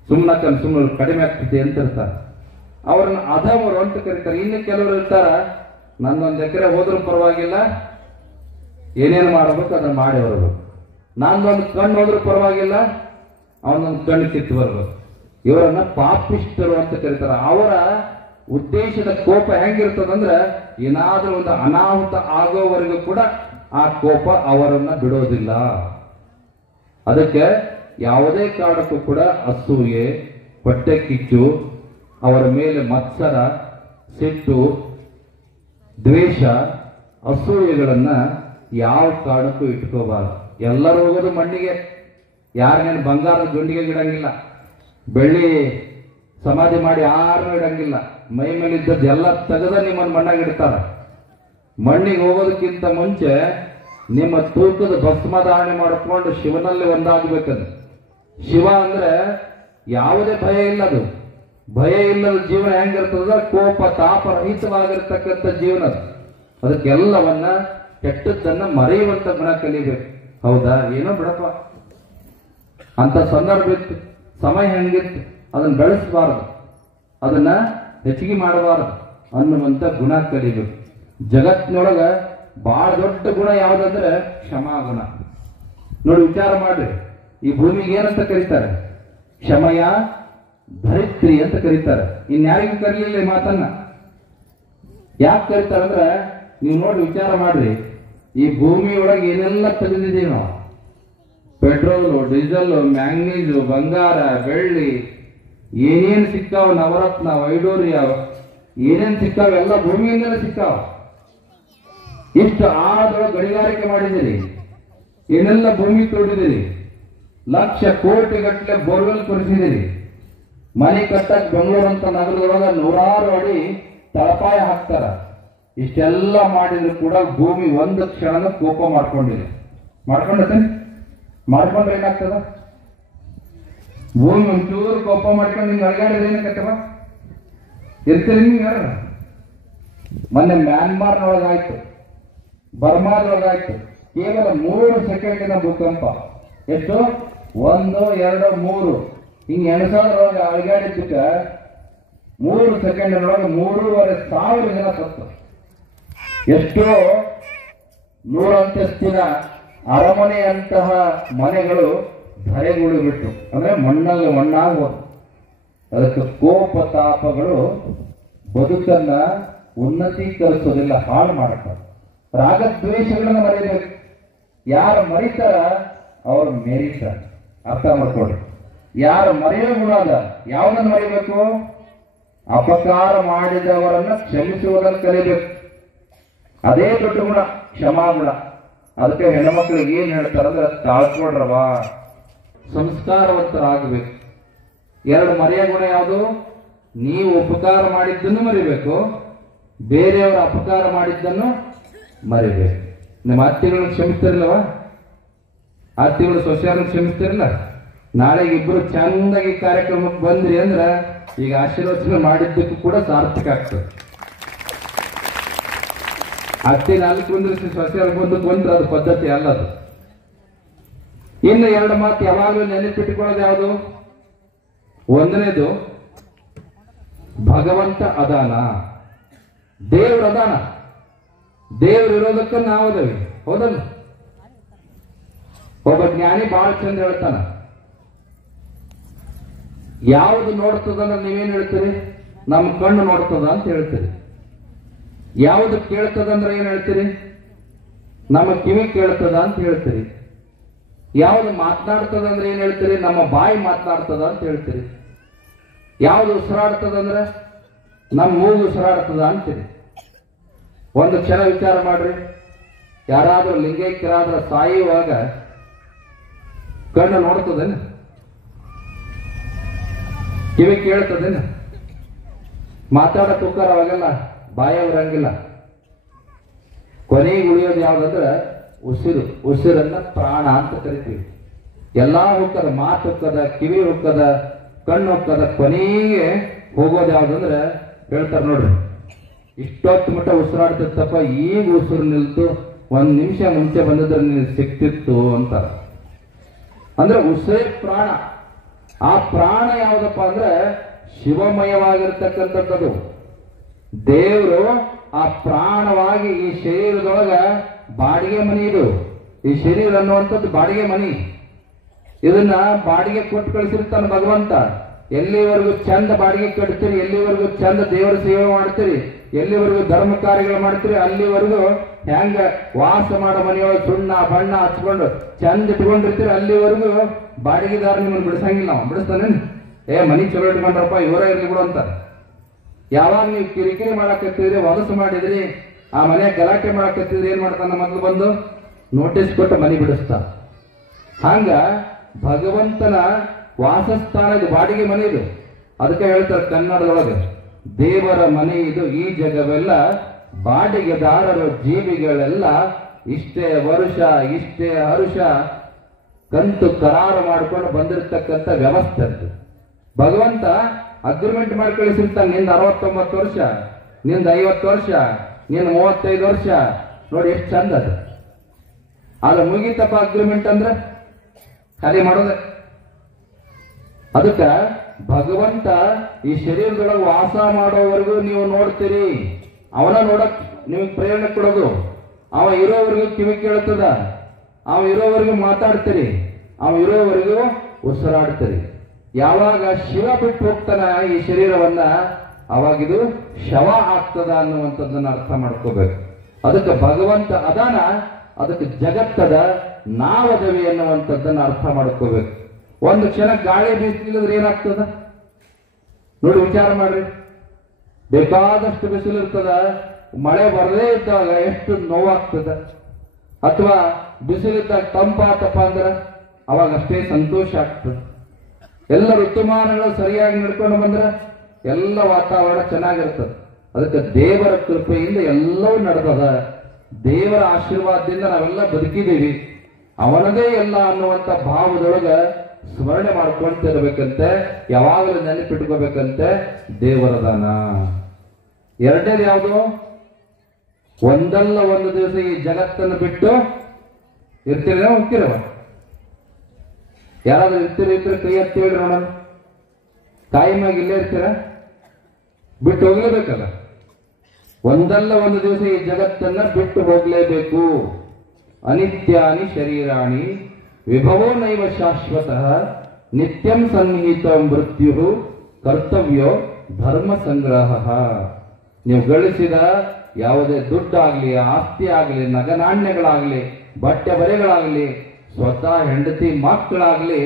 ಸುಮ್ಮನೆ ಕಡಿಮೆ ಆಗ್ತೈತಿ ಅಂತ ಇರ್ತಾರ. ಅವ್ರನ್ನ ಅಧಮರು ಅಂತ ಕರೀತಾರೆ. ಇನ್ನು ಕೆಲವರು ಇರ್ತಾರ, ನಂದೊಂದು ಎಕರೆ ಹೋದ್ರೂ ಪರವಾಗಿಲ್ಲ, ಏನೇನು ಮಾಡಬೇಕು ಅದನ್ನ ಮಾಡಿ ಬರಬೇಕು. ನಂದೊಂದು ಕಣ್ಣು ಹೋದ್ರೂ ಪರವಾಗಿಲ್ಲ, ಅವನೊಂದು ಕಣ್ಣು ಕಿತ್ತು ಬರ್ಬೇಕು. ಇವರನ್ನ ಪಾಪಿಷ್ಟರು ಅಂತ ಕರೀತಾರೆ. ಅವರ ಉದ್ದೇಶದ ಕೋಪ ಹೆಂಗಿರ್ತದಂದ್ರೆ, ಏನಾದ್ರೂ ಒಂದು ಅನಾಹುತ ಆಗೋವರೆಗೂ ಕೂಡ ಆ ಕೋಪ ಅವರನ್ನ ಬಿಡೋದಿಲ್ಲ. ಅದಕ್ಕೆ ಯಾವುದೇ ಕಾರಣಕ್ಕೂ ಕೂಡ ಅಸೂಯೆ, ಹೊಟ್ಟೆ ಕಿಚ್ಚು, ಅವರ ಮೇಲೆ ಮತ್ಸರ, ಸಿಟ್ಟು, ದ್ವೇಷ, ಅಸೂಯೆಗಳನ್ನ ಯಾವ ಕಾರಣಕ್ಕೂ ಇಟ್ಕೋಬಾರದು. ಎಲ್ಲರೂ ಹೋಗೋದು ಮಣ್ಣಿಗೆ. ಯಾರನ್ನೇನು ಬಂಗಾರದ ಗುಂಡಿಗೆ ಇಡಂಗಿಲ್ಲ, ಬೆಳ್ಳಿ ಸಮಾಧಿ ಮಾಡಿ ಯಾರನ್ನೂ ಇಡಂಗಿಲ್ಲ. ಮೈ ಮೇಲಿದ್ದದ್ದು ಎಲ್ಲ ತೆಗೆದ ನಿಮ್ಮನ್ನು ಮಣ್ಣಾಗಿ ಇಡ್ತಾರ. ಮಣ್ಣಿಗೆ ಹೋಗೋದಕ್ಕಿಂತ ಮುಂಚೆ ನಿಮ್ಮ ತೂಕದ ಭಸ್ಮಧಾರಣೆ ಮಾಡಿಕೊಂಡು ಶಿವನಲ್ಲಿ ಒಂದಾಗಬೇಕದು. ಶಿವ ಅಂದ್ರೆ ಯಾವುದೇ ಭಯ ಇಲ್ಲದು. ಭಯ ಇಲ್ಲದ ಜೀವನ ಹೆಂಗಿರ್ತದ? ಕೋಪ ತಾಪರಹಿತವಾಗಿರ್ತಕ್ಕಂಥ ಜೀವನ. ಅದಕ್ಕೆಲ್ಲವನ್ನ ಕೆಟ್ಟದ್ದನ್ನ ಮರೆಯುವಂತ ಗುಣ ಕಲಿಬೇಕು. ಹೌದಾ? ಏನೋ ಬಿಡಪ್ಪ, ಅಂತ ಸಂದರ್ಭ ಇತ್ತು, ಸಮಯ ಹೆಂಗಿತ್ತು, ಅದನ್ನ ಬೆಳೆಸಬಾರದು, ಅದನ್ನ ಹೆಚ್ಚಿಗೆ ಮಾಡಬಾರದು ಅನ್ನುವಂತ ಗುಣ ಕಲಿಬೇಕು. ಜಗತ್ತಿನೊಳಗ ಬಹಳ ದೊಡ್ಡ ಗುಣ ಯಾವುದಂದ್ರೆ ಕ್ಷಮಾಗುಣ. ನೋಡಿ, ವಿಚಾರ ಮಾಡ್ರಿ, ಈ ಭೂಮಿಗೆ ಏನಂತ ಕರೀತಾರೆ? ಕ್ಷಮಯ ಧರಿತ್ರಿ ಅಂತ ಕರೀತಾರೆ. ಇನ್ಯಾರಿಗೂ ಕರೀಲಿಲ್ಲ ಈ ಮಾತನ್ನ. ಯಾಕೆ ಕರೀತಾರೆ ಅಂದ್ರೆ, ನೀವು ನೋಡಿ ವಿಚಾರ ಮಾಡ್ರಿ, ಈ ಭೂಮಿಯೊಳಗೆ ಏನೆಲ್ಲ ತೆಗೆದಿದ್ದೀವಿ ನಾವು. ಪೆಟ್ರೋಲು, ಡೀಸೆಲ್, ಮ್ಯಾಂಗ್ನೀಸು, ಬಂಗಾರ, ಬೆಳ್ಳಿ, ಏನೇನು ಸಿಕ್ಕಾವ, ನವರತ್ನ, ವೈಡೂರ್ಯ, ಏನೇನು ಸಿಕ್ಕಾವ ಎಲ್ಲ ಭೂಮಿಯಿಂದಲೇ ಸಿಕ್ಕಾವ. ಇಷ್ಟು ಆಳದೊಳಗೆ ಗಣಿಗಾರಿಕೆ ಮಾಡಿದಿರಿ, ಏನೆಲ್ಲ ಭೂಮಿ ತೋಡಿದಿರಿ, ಲಕ್ಷ ಕೋಟಿ ಗಟ್ಟಲೆ ಬೋರ್ವೆಲ್ ಕೊರೆಸಿದಿರಿ, ಮನೆ ಕಟ್ಟಕ್ ಬೆಂಗಳೂರು ಅಂತ ನಗರದೊಳಗ 100 ಅಡಿ ತಳಪಾಯ ಹಾಕ್ತಾರ. ಇಷ್ಟೆಲ್ಲ ಮಾಡಿದ್ರು ಕೂಡ ಭೂಮಿ ಒಂದು ಕ್ಷಣನ ಕೋಪ ಮಾಡ್ಕೊಂಡಿದೆ. ಮಾಡ್ಕೊಂಡ್ರೆ ಏನಾಗ್ತದ? ಭೂಮಿ ಒಂಚೂರು ಕೋಪ ಮಾಡ್ಕೊಂಡು ನಿಮ್ಗೆ ಅಳಗಾಡಿದ್ರೆ ಏನಕ್ಕತ್ತವ? ಇರ್ತೀರಿ ನೀವು ಯಾರ? ಮೊನ್ನೆ ಮ್ಯಾನ್ಮಾರ್ನೊಳಗಾಯ್ತು, ಬರ್ಮಾದೊಳಗಾಯ್ತು, ಕೇವಲ 3 ಸೆಕೆಂಡಿನ ಭೂಕಂಪ. ಎಷ್ಟು? 1, 2, 3 ಹಿಂಗೆ ಎಣಸಾದ್ರೊಳಗೆ ಅಳಗಾಡಿದ್ದಕ್ಕ 3 ಸೆಕೆಂಡ್ನೊಳಗೆ 3,500 ಜನ ಸತ್ತು. ಎಷ್ಟೋ 100 ಅಂತಸ್ತಿನ ಅರಮನೆಯಂತಹ ಮನೆಗಳು ಧರೆಗುಳಿ ಬಿಟ್ಟು, ಅಂದ್ರೆ ಮಣ್ಣಲ್ಲಿ ಮಣ್ಣಾಗುವುದು. ಅದಕ್ಕೆ ಕೋಪ ತಾಪಗಳು ಬದುಕನ್ನ ಉನ್ನತೀಕರಿಸೋದಿಲ್ಲ, ಹಾಳು ಮಾಡುತ್ತಾರೆ. ರಾಗದ್ವೇಷಗಳನ್ನ ಮರೆಯಬೇಕು. ಯಾರು ಮರಿತಾರ ಅವ್ರು ಮೆರೀತಾರೆ. ಅರ್ಥ ಮಾಡ್ಕೊಡ್ರಿ. ಯಾರು ಮರೆಯೋ ಗುಣ ಅದ, ಯಾವುದನ್ನು ಮರಿಬೇಕು? ಅಪಕಾರ ಮಾಡಿದವರನ್ನ ಕ್ಷಮಿಸುವುದನ್ನು ಕಲಿಬೇಕು. ಅದೇ ದೊಡ್ಡ ಗುಣ, ಕ್ಷಮಾಗುಣ. ಅದಕ್ಕೆ ಹೆಣ್ಮಕ್ಳಿಗೆ ಏನ್ ಹೇಳ್ತಾರಂದ್ರೆ, ತಾಳ್ಕೊಡ್ರವ, ಸಂಸ್ಕಾರವಂತರಾಗಬೇಕು. 2 ಮರೆಯ ಗುಣ ಯಾವುದು? ನೀವು ಉಪಕಾರ ಮಾಡಿದ್ದನ್ನು ಮರಿಬೇಕು, ಬೇರೆಯವರ ಅಪಕಾರ ಮಾಡಿದ್ದನ್ನು ಮರಿಬೇಕು. ನಿಮ್ಮ ಅತ್ತಿಗಳನ್ನು ಕ್ಷಮಿಸ್ತಿರಲ್ಲವ? ಅತ್ತಿಗಳು ಸೊಸೆಯನ್ನು ಕ್ಷಮಿಸ್ತಿರಲ್ಲ? ನಾಳೆಗೆ ಇಬ್ಬರು ಚಂದಾಗಿ ಕಾರ್ಯಕ್ರಮಕ್ಕೆ ಬಂದ್ರಿ ಅಂದ್ರೆ ಈಗ ಆಶೀರ್ವಚನೆ ಮಾಡಿದ್ದಕ್ಕೂ ಕೂಡ ಸಾರ್ಥಕ ಆಗ್ತದೆ. ಅತ್ತಿ 4 ಕುಂದ್ರಿಸಿ ಸೊಸೆಯರು ಬಂದ್ರೆ ಅದು ಪದ್ಧತಿ ಅಲ್ಲ ಅದು. ಇನ್ನು 2 ಮಾತು ಯಾವಾಗಲೂ ನೆನಪಿಟ್ಟುಕೊಳ್ಳೋದು ಯಾವುದು? ಒಂದನೇದು, ಭಗವಂತ ಅದಾನ, ದೇವ್ರ ಅದಾನ. ದೇವ್ರು ಇರೋದಕ್ಕ ನಾವು ಅದೇವಿ, ಹೌದಲ್ಲ? ಒಬ್ಬ ಜ್ಞಾನಿ ಬಹಳ ಚಂದ ಹೇಳ್ತಾನ, ಯಾವುದು ನೋಡ್ತದನ್ನ ನೀವೇನ್ ಹೇಳ್ತೀರಿ? ನಮ್ಮ ಕಣ್ಣು ನೋಡ್ತದ ಅಂತ ಹೇಳ್ತೀರಿ. ಯಾವುದು ಕೇಳ್ತದ ಅಂದ್ರೆ ಏನ್ ಹೇಳ್ತೀರಿ? ನಮ್ಮ ಕಿವಿ ಕೇಳ್ತದ ಅಂತ ಹೇಳ್ತೀರಿ. ಯಾವುದು ಮಾತನಾಡ್ತದ ಅಂದ್ರೆ ಏನ್ ಹೇಳ್ತೀರಿ? ನಮ್ಮ ಬಾಯಿ ಮಾತನಾಡ್ತದ ಅಂತ ಹೇಳ್ತೀರಿ. ಯಾವುದು ಉಸಿರಾಡ್ತದ ಅಂದ್ರೆ ನಮ್ಮ ಮೂಗು ಉಸಿರಾಡ್ತದ ಅಂತೀರಿ. ಒಂದು ಕ್ಷಣ ವಿಚಾರ ಮಾಡ್ರಿ, ಯಾರಾದ್ರೂ ಲಿಂಗೈಕ್ಯರಾದ್ರ ಸಾಯುವಾಗ ಕಣ್ಣು ನೋಡ್ತದೇನು? ಕಿವಿ ಕೇಳ್ತದೇನು? ಮಾತಾಡೋ ತುಕ್ಕಾರ ಅವಾಗೆಲ್ಲ ಬಾಯ ಬರಂಗಿಲ್ಲ. ಕೊನೆಗೆ ಉಳಿಯೋದು ಯಾವ್ದಂದ್ರೆ ಉಸಿರು. ಉಸಿರನ್ನ ಪ್ರಾಣ ಅಂತ ಕರಿತೀವಿ. ಎಲ್ಲಾ ಹುಕ್ಕದ, ಮಾತು ಹುಕ್ಕದ, ಕಿವಿ ಹುಕ್ಕದ, ಕಣ್ಣು ಹುಕ್ಕದ, ಕೊನೆಗೆ ಹೋಗೋದು ಯಾವ್ದಂದ್ರೆ ಹೇಳ್ತಾರೆ ನೋಡ್ರಿ, ಇಷ್ಟೊತ್ತು ಮಟ್ಟ ಉಸಿರಾಡ್ತಿತ್ತಪ್ಪ, ಈಗ ಉಸಿರು ನಿಲ್ತು, ಒಂದ್ ನಿಮಿಷ ಮುಂಚೆ ಬಂದಿದ್ರೆ ನೀನು ಸಿಕ್ತಿತ್ತು ಅಂತಾರ. ಅಂದ್ರೆ ಉಸಿರೇ ಪ್ರಾಣ. ಆ ಪ್ರಾಣ ಯಾವ್ದಪ್ಪ ಅಂದ್ರೆ ಶಿವಮಯವಾಗಿರ್ತಕ್ಕಂಥದ್ದು. ದೇವರು ಆ ಪ್ರಾಣವಾಗಿ ಈ ಶರೀರದೊಳಗ ಬಾಡಿಗೆ ಮನಿ. ಇದು ಈ ಶರೀರ ಅನ್ನುವಂಥದ್ದು ಬಾಡಿಗೆ ಮನಿ. ಇದನ್ನ ಬಾಡಿಗೆ ಕೊಟ್ಟು ಕಳಿಸಿರ್ತಾನೆ ಭಗವಂತ. ಎಲ್ಲಿವರೆಗೂ ಚಂದ ಬಾಡಿಗೆ ಕಟ್ತೀರಿ, ಎಲ್ಲಿವರೆಗೂ ಚಂದ ದೇವರ ಸೇವೆ ಮಾಡ್ತೀರಿ, ಎಲ್ಲಿವರೆಗೂ ಧರ್ಮ ಕಾರ್ಯಗಳು ಮಾಡ್ತೀರಿ, ಅಲ್ಲಿವರೆಗೂ ಹೆಂಗ ವಾಸ ಮಾಡೋ ಮನೆಯೊಳಗೆ ಸುಣ್ಣ ಬಣ್ಣ ಹಚ್ಕೊಂಡು ಚಂದ ಇಟ್ಕೊಂಡಿರ್ತೀರಿ, ಅಲ್ಲಿವರೆಗೂ ಬಾಡಿಗೆದಾರ ನಿಮ್ಮನ್ನು ಬಿಡಿಸಂಗಿಲ್ಲ. ನಾವು ಬಿಡಿಸ್ತಾನೆ, ಮನಿ ಚಲೋ ಇಟ್ಕೊಂಡ್ರಪ್ಪ ಇವರ ಇರ್ಲಿ ಬಿಡು ಅಂತ. ಯಾವಾಗ ನೀವು ಕಿರಿಕಿರಿ ಮಾಡಕತ್ತಿದ್ರಿ, ಹೊಲಸು ಮಾಡಿದ್ರಿ, ಆ ಮನೆ ಗಲಾಟೆ ಮಾಡಕತ್ತಿದ್ರಿ, ಏನ್ ಮಾಡ್ತಾನ? ಮೊದಲು ಬಂದು ನೋಟಿಸ್ ಕೊಟ್ಟು ಮನೆ ಬಿಡಿಸ್ತಾನ. ಹಂಗ ಭಗವಂತನ ವಾಸಸ್ಥಾನ ಇದು, ಬಾಡಿಗೆ ಮನೆ ಇದು. ಅದಕ್ಕೆ ಹೇಳ್ತಾರೆ ಕನ್ನಡದೊಳಗೆ, ದೇವರ ಮನೆ ಇದು, ಈ ಜಗವೆಲ್ಲ ಬಾಡಿಗೆದಾರರು ಜೀವಿಗಳೆಲ್ಲ, ಇಷ್ಟೇ ವರುಷ ಇಷ್ಟೇ ಹರುಷ ಕಂತು ಕರಾರು ಮಾಡ್ಕೊಂಡು ಬಂದಿರತಕ್ಕಂಥ ವ್ಯವಸ್ಥೆ ಅದು. ಭಗವಂತ ಅಗ್ರಿಮೆಂಟ್ ಮಾಡಿ ಕಳಿಸಿರ್ತಾನೆ, ನಿಂದ 69 ವರ್ಷ, ನಿಂದ 50 ವರ್ಷ, ನಿಂದ 35 ವರ್ಷ. ನೋಡಿ ಎಷ್ಟು ಚಂದ ಅದು. ಅದು ಮುಗಿತಪ್ಪ ಅಗ್ರಿಮೆಂಟ್ ಅಂದ್ರೆ ಖಾಲಿ ಮಾಡೋದೆ. ಅದಕ್ಕ ಭಗವಂತ ಈ ಶರೀರದೊಳಗೆ ವಾಸ ಮಾಡೋವರೆಗೂ ನೀವು ನೋಡ್ತೀರಿ, ಅವನ ನೋಡಕ್ ನಿಮಗೆ ಪ್ರೇರಣೆ ಕೊಡೋದು. ಅವ ಇರೋವರೆಗೂ ಕಿವಿ ಕೇಳ್ತದ, ಅವ ಇರೋವರೆಗೂ ಮಾತಾಡ್ತೀರಿ, ಅವ ಇರೋವರೆಗೂ ಉಸಿರಾಡ್ತೀರಿ. ಯಾವಾಗ ಶಿವ ಬಿಟ್ಟು ಹೋಗ್ತಾನ ಈ ಶರೀರವನ್ನ, ಅವಾಗಿದು ಶವ ಆಗ್ತದ ಅನ್ನುವಂಥದ್ದನ್ನ ಅರ್ಥ ಮಾಡ್ಕೋಬೇಕು. ಅದಕ್ಕೆ ಭಗವಂತ ಅದಾನ, ಅದಕ್ಕೆ ಜಗತ್ತದ, ನಾವದವಿ ಅನ್ನುವಂಥದ್ದನ್ನ ಅರ್ಥ ಮಾಡ್ಕೋಬೇಕು. ಒಂದು ಕ್ಷಣ ಗಾಳಿ ಬೀಸಿದ್ರೆ ಏನಾಗ್ತದ ನೋಡಿ, ವಿಚಾರ ಮಾಡ್ರಿ. ಬೇಕಾದಷ್ಟು ಬಿಸಿಲು ಇರ್ತದ, ಮಳೆ ಬರದೇ ಇದ್ದಾಗ ಎಷ್ಟು ನೋವಾಗ್ತದ. ಅಥವಾ ಬಿಸಿಲಿದ್ದಾಗ ತಂಪಾತಪ್ಪ ಅಂದ್ರೆ ಅವಾಗ ಅಷ್ಟೇ ಸಂತೋಷ ಆಗ್ತದೆ. ಎಲ್ಲ ಋತುಮಾನಗಳು ಸರಿಯಾಗಿ ನಡ್ಕೊಂಡು ಬಂದ್ರೆ ಎಲ್ಲ ವಾತಾವರಣ ಚೆನ್ನಾಗಿರ್ತದೆ. ಅದಕ್ಕೆ ದೇವರ ಕೃಪೆಯಿಂದ ಎಲ್ಲವೂ ನಡೆದದ. ದೇವರ ಆಶೀರ್ವಾದದಿಂದ ನಾವೆಲ್ಲ ಬದುಕಿದ್ದೀವಿ. ಅವನದೇ ಎಲ್ಲ ಅನ್ನುವಂಥ ಭಾವದೊಳಗ ಸ್ಮರಣೆ ಮಾಡ್ಕೊಂತಿರ್ಬೇಕಂತೆ, ಯಾವಾಗಲೂ ನೆನಪಿಟ್ಕೋಬೇಕಂತೆ ದೇವರ ದಾನ. ಎರಡನೇದು ಯಾವುದು? ಒಂದಲ್ಲ ಒಂದು ದಿವಸ ಈ ಜಗತ್ತನ್ನು ಬಿಟ್ಟು ಇರ್ತೀರ, ಹೋಗ್ತಿರವ? ಯಾರಾದ್ರೂ ಇರ್ತೀರಿ ಕೈ ಹತ್ತಿ ಹೇಳ್ರಿ ನೋಡೋಣ. ಕಾಯಿಮಾಗಿ ಇಲ್ಲೇ ಇರ್ತೀರ? ಬಿಟ್ಟು ಹೋಗ್ಲೇಬೇಕಲ್ಲ. ಒಂದಲ್ಲ ಒಂದು ದಿವಸ ಈ ಜಗತ್ತನ್ನ ಬಿಟ್ಟು ಹೋಗ್ಲೇಬೇಕು. ಅನಿತ್ಯಾನಿ ಶರೀರಾಣಿ ವಿಭವೋ ನೈವ ಶಾಶ್ವತಃ ನಿತ್ಯಂ ಸನ್ನಿಹಿತ ಮೃತ್ಯು ಕರ್ತವ್ಯೋ ಧರ್ಮ ಸಂಗ್ರಹ. ನೀವು ಗಳಿಸಿದ ಯಾವುದೇ ದುಡ್ಡಾಗ್ಲಿ, ಆಸ್ತಿ ಆಗ್ಲಿ, ನಗನಾಣ್ಯಗಳಾಗ್ಲಿ, ಬಟ್ಟೆ ಬರೆಗಳಾಗ್ಲಿ, ಸ್ವತಃ ಹೆಂಡತಿ ಮಕ್ಕಳಾಗ್ಲಿ,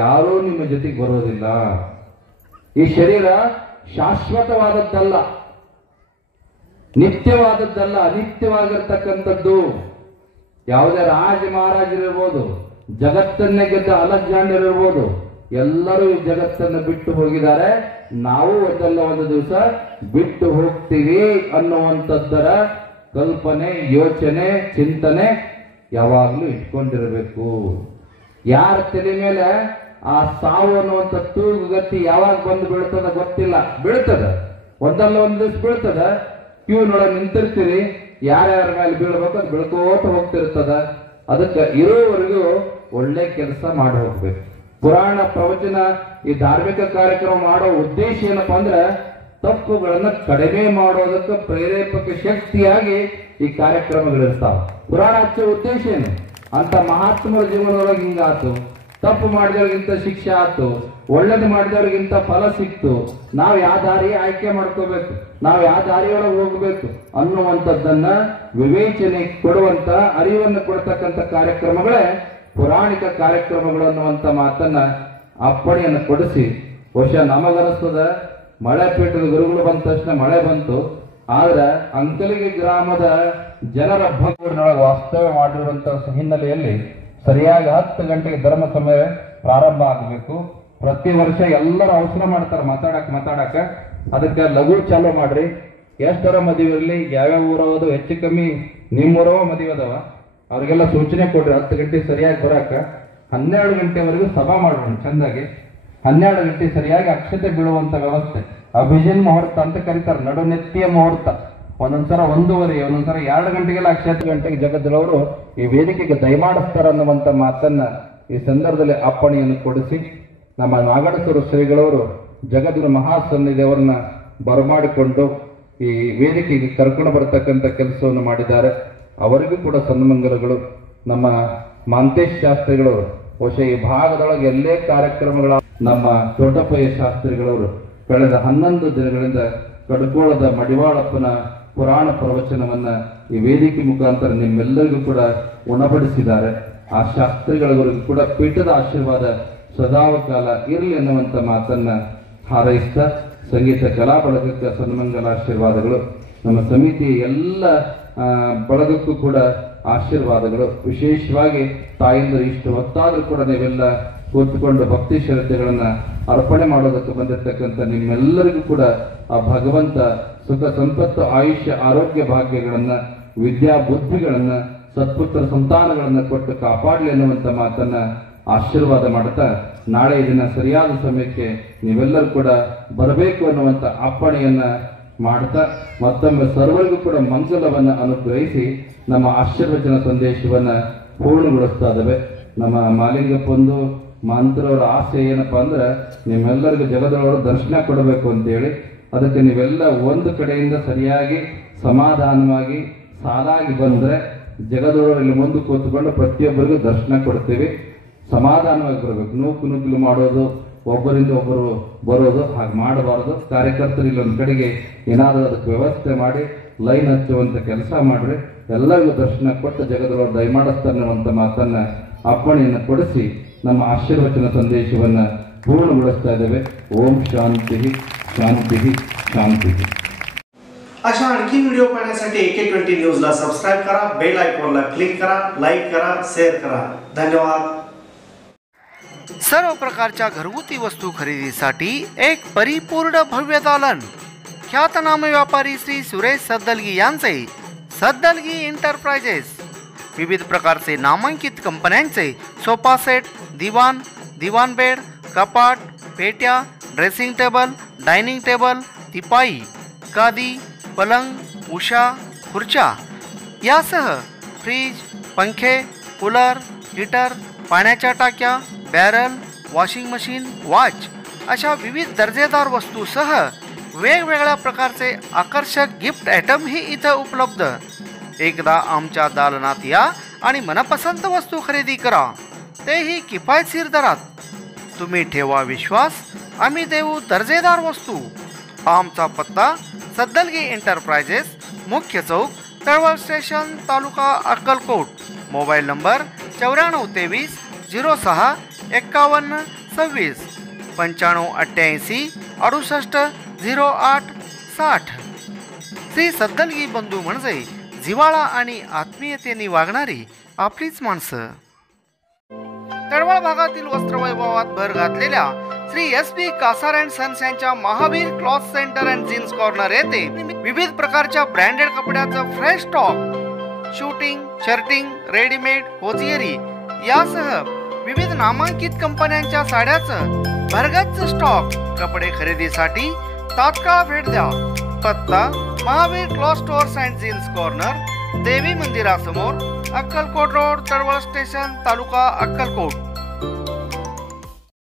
ಯಾರೂ ನಿಮ್ಮ ಜೊತೆಗೆ ಬರೋದಿಲ್ಲ. ಈ ಶರೀರ ಶಾಶ್ವತವಾದದ್ದಲ್ಲ, ನಿತ್ಯವಾದದ್ದಲ್ಲ, ಅನಿತ್ಯವಾಗಿರ್ತಕ್ಕಂಥದ್ದು. ಯಾವುದೇ ರಾಜ ಮಹಾರಾಜರಿರ್ಬೋದು, ಜಗತ್ತನ್ನೇ ಗೆದ್ದ ಅಲೆಕ್ಸಾಂಡರ್ ಇರ್ಬೋದು, ಎಲ್ಲರೂ ಈ ಜಗತ್ತನ್ನು ಬಿಟ್ಟು ಹೋಗಿದ್ದಾರೆ. ನಾವು ಒಂದಲ್ಲ ಒಂದು ದಿವಸ ಬಿಟ್ಟು ಹೋಗ್ತೀವಿ ಅನ್ನುವಂಥದ್ದರ ಕಲ್ಪನೆ, ಯೋಚನೆ, ಚಿಂತನೆ ಯಾವಾಗಲೂ ಇಟ್ಕೊಂಡಿರಬೇಕು. ಯಾರ ತಲೆ ಮೇಲೆ ಆ ಸಾವು ಅನ್ನುವಂಥ ತೂಗುಗತ್ತಿ ಯಾವಾಗ ಬಂದು ಬೀಳ್ತದ ಗೊತ್ತಿಲ್ಲ. ಬೀಳ್ತದ, ಒಂದಲ್ಲ ಒಂದು ದಿವಸ ಬೀಳ್ತದ. ಕ್ಯೂ ನೋಡ ನಿಂತಿರ್ತೀರಿ, ಯಾರ್ಯಾರ ಮೇಲೆ ಬೀಳ್ಬೇಕು ಅದು ಬೆಳ್ಕೋತ ಹೋಗ್ತಿರ್ತದ. ಅದಕ್ಕೆ ಇರೋವರೆಗೂ ಒಳ್ಳೆ ಕೆಲಸ ಮಾಡಿ ಹೋಗ್ಬೇಕು. ಪುರಾಣ ಪ್ರವಚನ, ಈ ಧಾರ್ಮಿಕ ಕಾರ್ಯಕ್ರಮ ಮಾಡೋ ಉದ್ದೇಶ ಏನಪ್ಪಾ ಅಂದ್ರೆ ತಪ್ಪುಗಳನ್ನ ಕಡಿಮೆ ಮಾಡೋದಕ್ಕೆ ಪ್ರೇರೇಪಕ ಶಕ್ತಿಯಾಗಿ ಈ ಕಾರ್ಯಕ್ರಮಗಳಿರ್ತಾವ. ಪುರಾಣ ಹಚ್ಚೋ ಉದ್ದೇಶ ಏನು? ಅಂತ ಮಹಾತ್ಮರ ಜೀವನದೊಳಗೆ ಹಿಂಗಾತು, ತಪ್ಪು ಮಾಡಿದವ್ರಿಗಿಂತ ಶಿಕ್ಷೆ ಆತು, ಒಳ್ಳೇದು ಮಾಡಿದವ್ರಿಗಿಂತ ಫಲ ಸಿಕ್ತು. ನಾವು ಯಾವ ದಾರಿ ಆಯ್ಕೆ ಮಾಡ್ಕೋಬೇಕು. ನಾವು ಯಾವ ದಾರಿಯೊಳಗೆ ಹೋಗಬೇಕು ಅನ್ನುವಂಥದ್ದನ್ನ ವಿವೇಚನೆ ಕೊಡುವಂತ ಅರಿವನ್ನು ಕೊಡ್ತಕ್ಕಂಥ ಕಾರ್ಯಕ್ರಮಗಳೇ ಪುರಾಣಿಕ ಕಾರ್ಯಕ್ರಮಗಳು ಅನ್ನುವಂಥ ಮಾತನ್ನ ಅಪ್ಪಣೆಯನ್ನು ಕೊಡಿಸಿ ಬಹುಶಃ ನಮಗನಿಸ್ತದ ಮಳೆ ಪೀಠದ ಗುರುಗಳು ಬಂದ ತಕ್ಷಣ ಮಳೆ ಬಂತು. ಆದ್ರೆ ಅಂಕಲಿಗೆ ಗ್ರಾಮದ ಜನರ ಭಕ್ತರೊಳಗೆ ವಾಸ್ತವ್ಯ ಮಾಡಿರುವಂತಹ ಹಿನ್ನೆಲೆಯಲ್ಲಿ ಸರಿಯಾಗಿ 10 ಗಂಟೆಗೆ ಧರ್ಮ ಸಮಯ ಪ್ರಾರಂಭ ಆಗಬೇಕು. ಪ್ರತಿ ವರ್ಷ ಎಲ್ಲರೂ ಅವಸರ ಮಾಡ್ತಾರೆ ಮಾತಾಡಕ. ಅದಕ್ಕೆ ಲಘು ಚಾಲೂ ಮಾಡ್ರಿ. ಎಷ್ಟರ ಮದುವೆ ಇರಲಿ, ಯಾವ್ಯಾವ ಊರವದು ಹೆಚ್ಚು ಕಮ್ಮಿ ನಿಮ್ಮೂರವ ಮದುವೆ ಅದಾವ ಅವ್ರಿಗೆಲ್ಲ ಸೂಚನೆ ಕೊಡ್ರಿ 10 ಗಂಟೆ ಸರಿಯಾಗಿ ಬರಾಕ. 12 ಗಂಟೆವರೆಗೂ ಸಭಾ ಮಾಡೋಣ ಚಂದಾಗಿ. 12 ಗಂಟೆ ಸರಿಯಾಗಿ ಅಕ್ಷತೆ ಬೀಳುವಂತ ವ್ಯವಸ್ಥೆ, ಅಭಿಜಿನ್ ಮುಹೂರ್ತ ಅಂತ ಕರೀತಾರೆ, ನಡುನೆತ್ತಿಯ ಮುಹೂರ್ತ. ಒಂದೊಂದ್ಸರ 1:30, ಒಂದೊಂದ್ಸರ 2 ಗಂಟೆಗೆಲ್ಲ ಅಕ್ಷತೆ ಗಂಟೆಗೆ ಜಗದ್ರವರು ಈ ವೇದಿಕೆಗೆ ದಯಮಾಡಿಸ್ತಾರ ಅನ್ನುವಂತ ಮಾತನ್ನ ಈ ಸಂದರ್ಭದಲ್ಲಿ ಅಪ್ಪಣೆಯನ್ನು ಕೊಡಿಸಿ ನಮ್ಮ ನಾಗಡಸೂರು ಶ್ರೀಗಳವರು ಜಗದ್ಗುರು ಮಹಾಸನ್ನಿಧಿಯವರನ್ನ ಬರಮಾಡಿಕೊಂಡು ಈ ವೇದಿಕೆಗೆ ಕರ್ಕೊಂಡು ಬರತಕ್ಕಂಥ ಕೆಲಸವನ್ನು ಮಾಡಿದ್ದಾರೆ. ಅವರಿಗೂ ಕೂಡ ಸನ್ಮಂಗಲಗಳು. ನಮ್ಮ ಮಾಂತೇಶ್ ಶಾಸ್ತ್ರಿಗಳವರು ಬಹುಶಃ ಈ ಭಾಗದೊಳಗೆ ಎಲ್ಲೇ ಕಾರ್ಯಕ್ರಮಗಳ ನಮ್ಮ ತೋಟಪಯ್ಯ ಶಾಸ್ತ್ರಿಗಳವರು ಕಳೆದ 11 ದಿನಗಳಿಂದ ಕಡ್ಕೋಳದ ಮಡಿವಾಳಪ್ಪನ ಪುರಾಣ ಪ್ರವಚನವನ್ನ ಈ ವೇದಿಕೆ ಮುಖಾಂತರ ನಿಮ್ಮೆಲ್ಲರಿಗೂ ಕೂಡ ಉಣಬಡಿಸಿದ್ದಾರೆ. ಆ ಶಾಸ್ತ್ರಿಗಳಿಗೂ ಕೂಡ ಪೀಠದ ಆಶೀರ್ವಾದ ಸದಾವಕಾಲ ಇರಲಿ ಅನ್ನುವಂಥ ಮಾತನ್ನ ಹಾರೈಸ್ತಾ ಸಂಗೀತ ಕಲಾ ಬಳಗಕ್ಕೆ ಸನ್ಮಂಗಲ ಆಶೀರ್ವಾದಗಳು. ನಮ್ಮ ಸಮಿತಿ ಎಲ್ಲ ಬಳಗಕ್ಕೂ ಕೂಡ ಆಶೀರ್ವಾದಗಳು. ವಿಶೇಷವಾಗಿ ತಾಯಂದರು ಇಷ್ಟು ಹೊತ್ತಾದ್ರೂ ಕೂಡ ನೀವೆಲ್ಲ ಕೂತ್ಕೊಂಡು ಭಕ್ತಿ ಶ್ರದ್ಧೆಗಳನ್ನ ಅರ್ಪಣೆ ಮಾಡೋದಕ್ಕೆ ಬಂದಿರತಕ್ಕಂಥ ನಿಮ್ಮೆಲ್ಲರಿಗೂ ಕೂಡ ಆ ಭಗವಂತ ಸುಖ ಸಂಪತ್ತು ಆಯುಷ್ಯ ಆರೋಗ್ಯ ಭಾಗ್ಯಗಳನ್ನ ವಿದ್ಯಾ ಬುದ್ಧಿಗಳನ್ನ ಸತ್ಪುತ್ರ ಸಂತಾನಗಳನ್ನ ಕೊಟ್ಟು ಕಾಪಾಡಲಿ ಅನ್ನುವಂಥ ಮಾತನ್ನ ಆಶೀರ್ವಾದ ಮಾಡ್ತಾ ನಾಳೆ ದಿನ ಸರಿಯಾದ ಸಮಯಕ್ಕೆ ನೀವೆಲ್ಲರೂ ಕೂಡ ಬರಬೇಕು ಅನ್ನುವಂಥ ಅಪ್ಪಣೆಯನ್ನ ಮಾಡ್ತಾ ಮತ್ತೊಮ್ಮೆ ಸರ್ವರಿಗೂ ಕೂಡ ಮಂಗಲವನ್ನ ಅನುಗ್ರಹಿಸಿ ನಮ್ಮ ಆಶೀರ್ವಚನ ಸಂದೇಶವನ್ನ ಪೂರ್ಣಗೊಳಿಸ್ತಾ ಇದ್ದಾವೆ. ನಮ್ಮ ಮಾಲಿಂಗಪ್ಪಂದು ಮಂತ್ರವರ ಆಸೆ ಏನಪ್ಪಾ ಅಂದ್ರೆ ನಿಮ್ಮೆಲ್ಲರಿಗೂ ಜಗದೊಳವರು ದರ್ಶನ ಕೊಡಬೇಕು ಅಂತೇಳಿ. ಅದಕ್ಕೆ ನೀವೆಲ್ಲ ಒಂದು ಕಡೆಯಿಂದ ಸರಿಯಾಗಿ ಸಮಾಧಾನವಾಗಿ ಸಾಲಾಗಿ ಬಂದ್ರೆ ಜಗದೊಳವರಲ್ಲಿ ಮುಂದೆ ಕೂತ್ಕೊಂಡು ಪ್ರತಿಯೊಬ್ಬರಿಗೂ ದರ್ಶನ ಕೊಡ್ತೀವಿ. ಸಮಾಧಾನವಾಗಿ ಬರಬೇಕು. ನೂಕುಲು ಮಾಡೋದು, ಒಬ್ಬರಿಂದ ಒಬ್ಬರು ಬರೋದು ಹಾಗೆ ಮಾಡಬಾರದು. ಕಾರ್ಯಕರ್ತರು ಇಲ್ಲೊಂದು ಕಡೆಗೆ ಏನಾದರೂ ಅದಕ್ಕೆ ವ್ಯವಸ್ಥೆ ಮಾಡಿ ಲೈನ್ ಹಚ್ಚುವಂತ ಕೆಲಸ ಮಾಡ್ರಿ. ಎಲ್ಲರಿಗೂ ದರ್ಶನ ಕೊಟ್ಟು ಜಗದೊಳವರು ದಯಮಾಡಿಸ್ತಾರೆ ಅನ್ನುವಂಥ ಮಾತನ್ನ ಅಪ್ಪಣೆಯನ್ನು ಕೊಡಿಸಿ ನಮ್ಮ ಆಶೀರ್ವಚನ ಸಂದೇಶವನ್ನ पूर्ण ओम शांति शांति शांति। अशा आणखी व्हिडिओ पाहण्यासाठी AK20 न्यूजला सबस्क्राइब करा, बेल आयकॉनला क्लिक करा, लाईक करा, शेअर करा. धन्यवाद. सर्व प्रकारच्या घरगुती वस्तू खरेदीसाठी एक परिपूर्ण भव्य दालन. ख्यातनाम व्यापारी श्री सुरेश सद्दलगी यांचे सद्दलगी एंटरप्राइजेस विविध प्रकारचे नामांकित कंपन्यांचे सोफा सेट, दिवाण, दिवाण बेड, कपाट, पेट्या, ड्रेसिंग टेबल, डायनिंग टेबल, तिपाई, गादी, पलंग, उषा, खुर्च्या यासह फ्रीज, पंखे, कूलर, हीटर, पाण्याच्या टाक्या, बॅरल, वॉशिंग मशीन, वॉच अशा विविध दर्जेदार वस्तूसह वेगवेगळ्या प्रकारचे आकर्षक गिफ्ट आयटम ही इथं उपलब्ध. एकदा आमच्या दालनात या आणि मनपसंत वस्तू खरेदी करा, तेही किफायतशीर दरात. तुम्ही ठेवा विश्वास, आम्ही देऊ दर्जेदार वस्तू. आमचा पत्ता सद्दलगी एंटरप्राइजेस, मुख्य चौक, Talwal station, taluka Akkalkot. Mobile number 9423 06 51 26 9588 68 08 60. Shri Saddalgi बंधू म्हणजे जिवाळा आणि आत्मीयतेने वागणारी आपलीच माणसं. तळवळ भागातील वस्त्रवैभवात भर घातलेल्या Shri SP Kasar and sons यांच्या Mahavir cloth centre and jeans corner येथे विविध प्रकारच्या ब्रँडेड कपड्याचं fresh stock, suiting, shirting, readymade, hosiery यासह विविध नामांकित कंपन्यांच्या साड्याचं भरगच्च स्टॉक. कपडे खरेदीसाठी तात्काळ भेट द्या. पत्ता Mahavir cloth stores and jeans corner, देवी मंदिरासमोर, अक्कलकोट रोड, तळवळ स्टेशन, तालुका अक्कलकोट.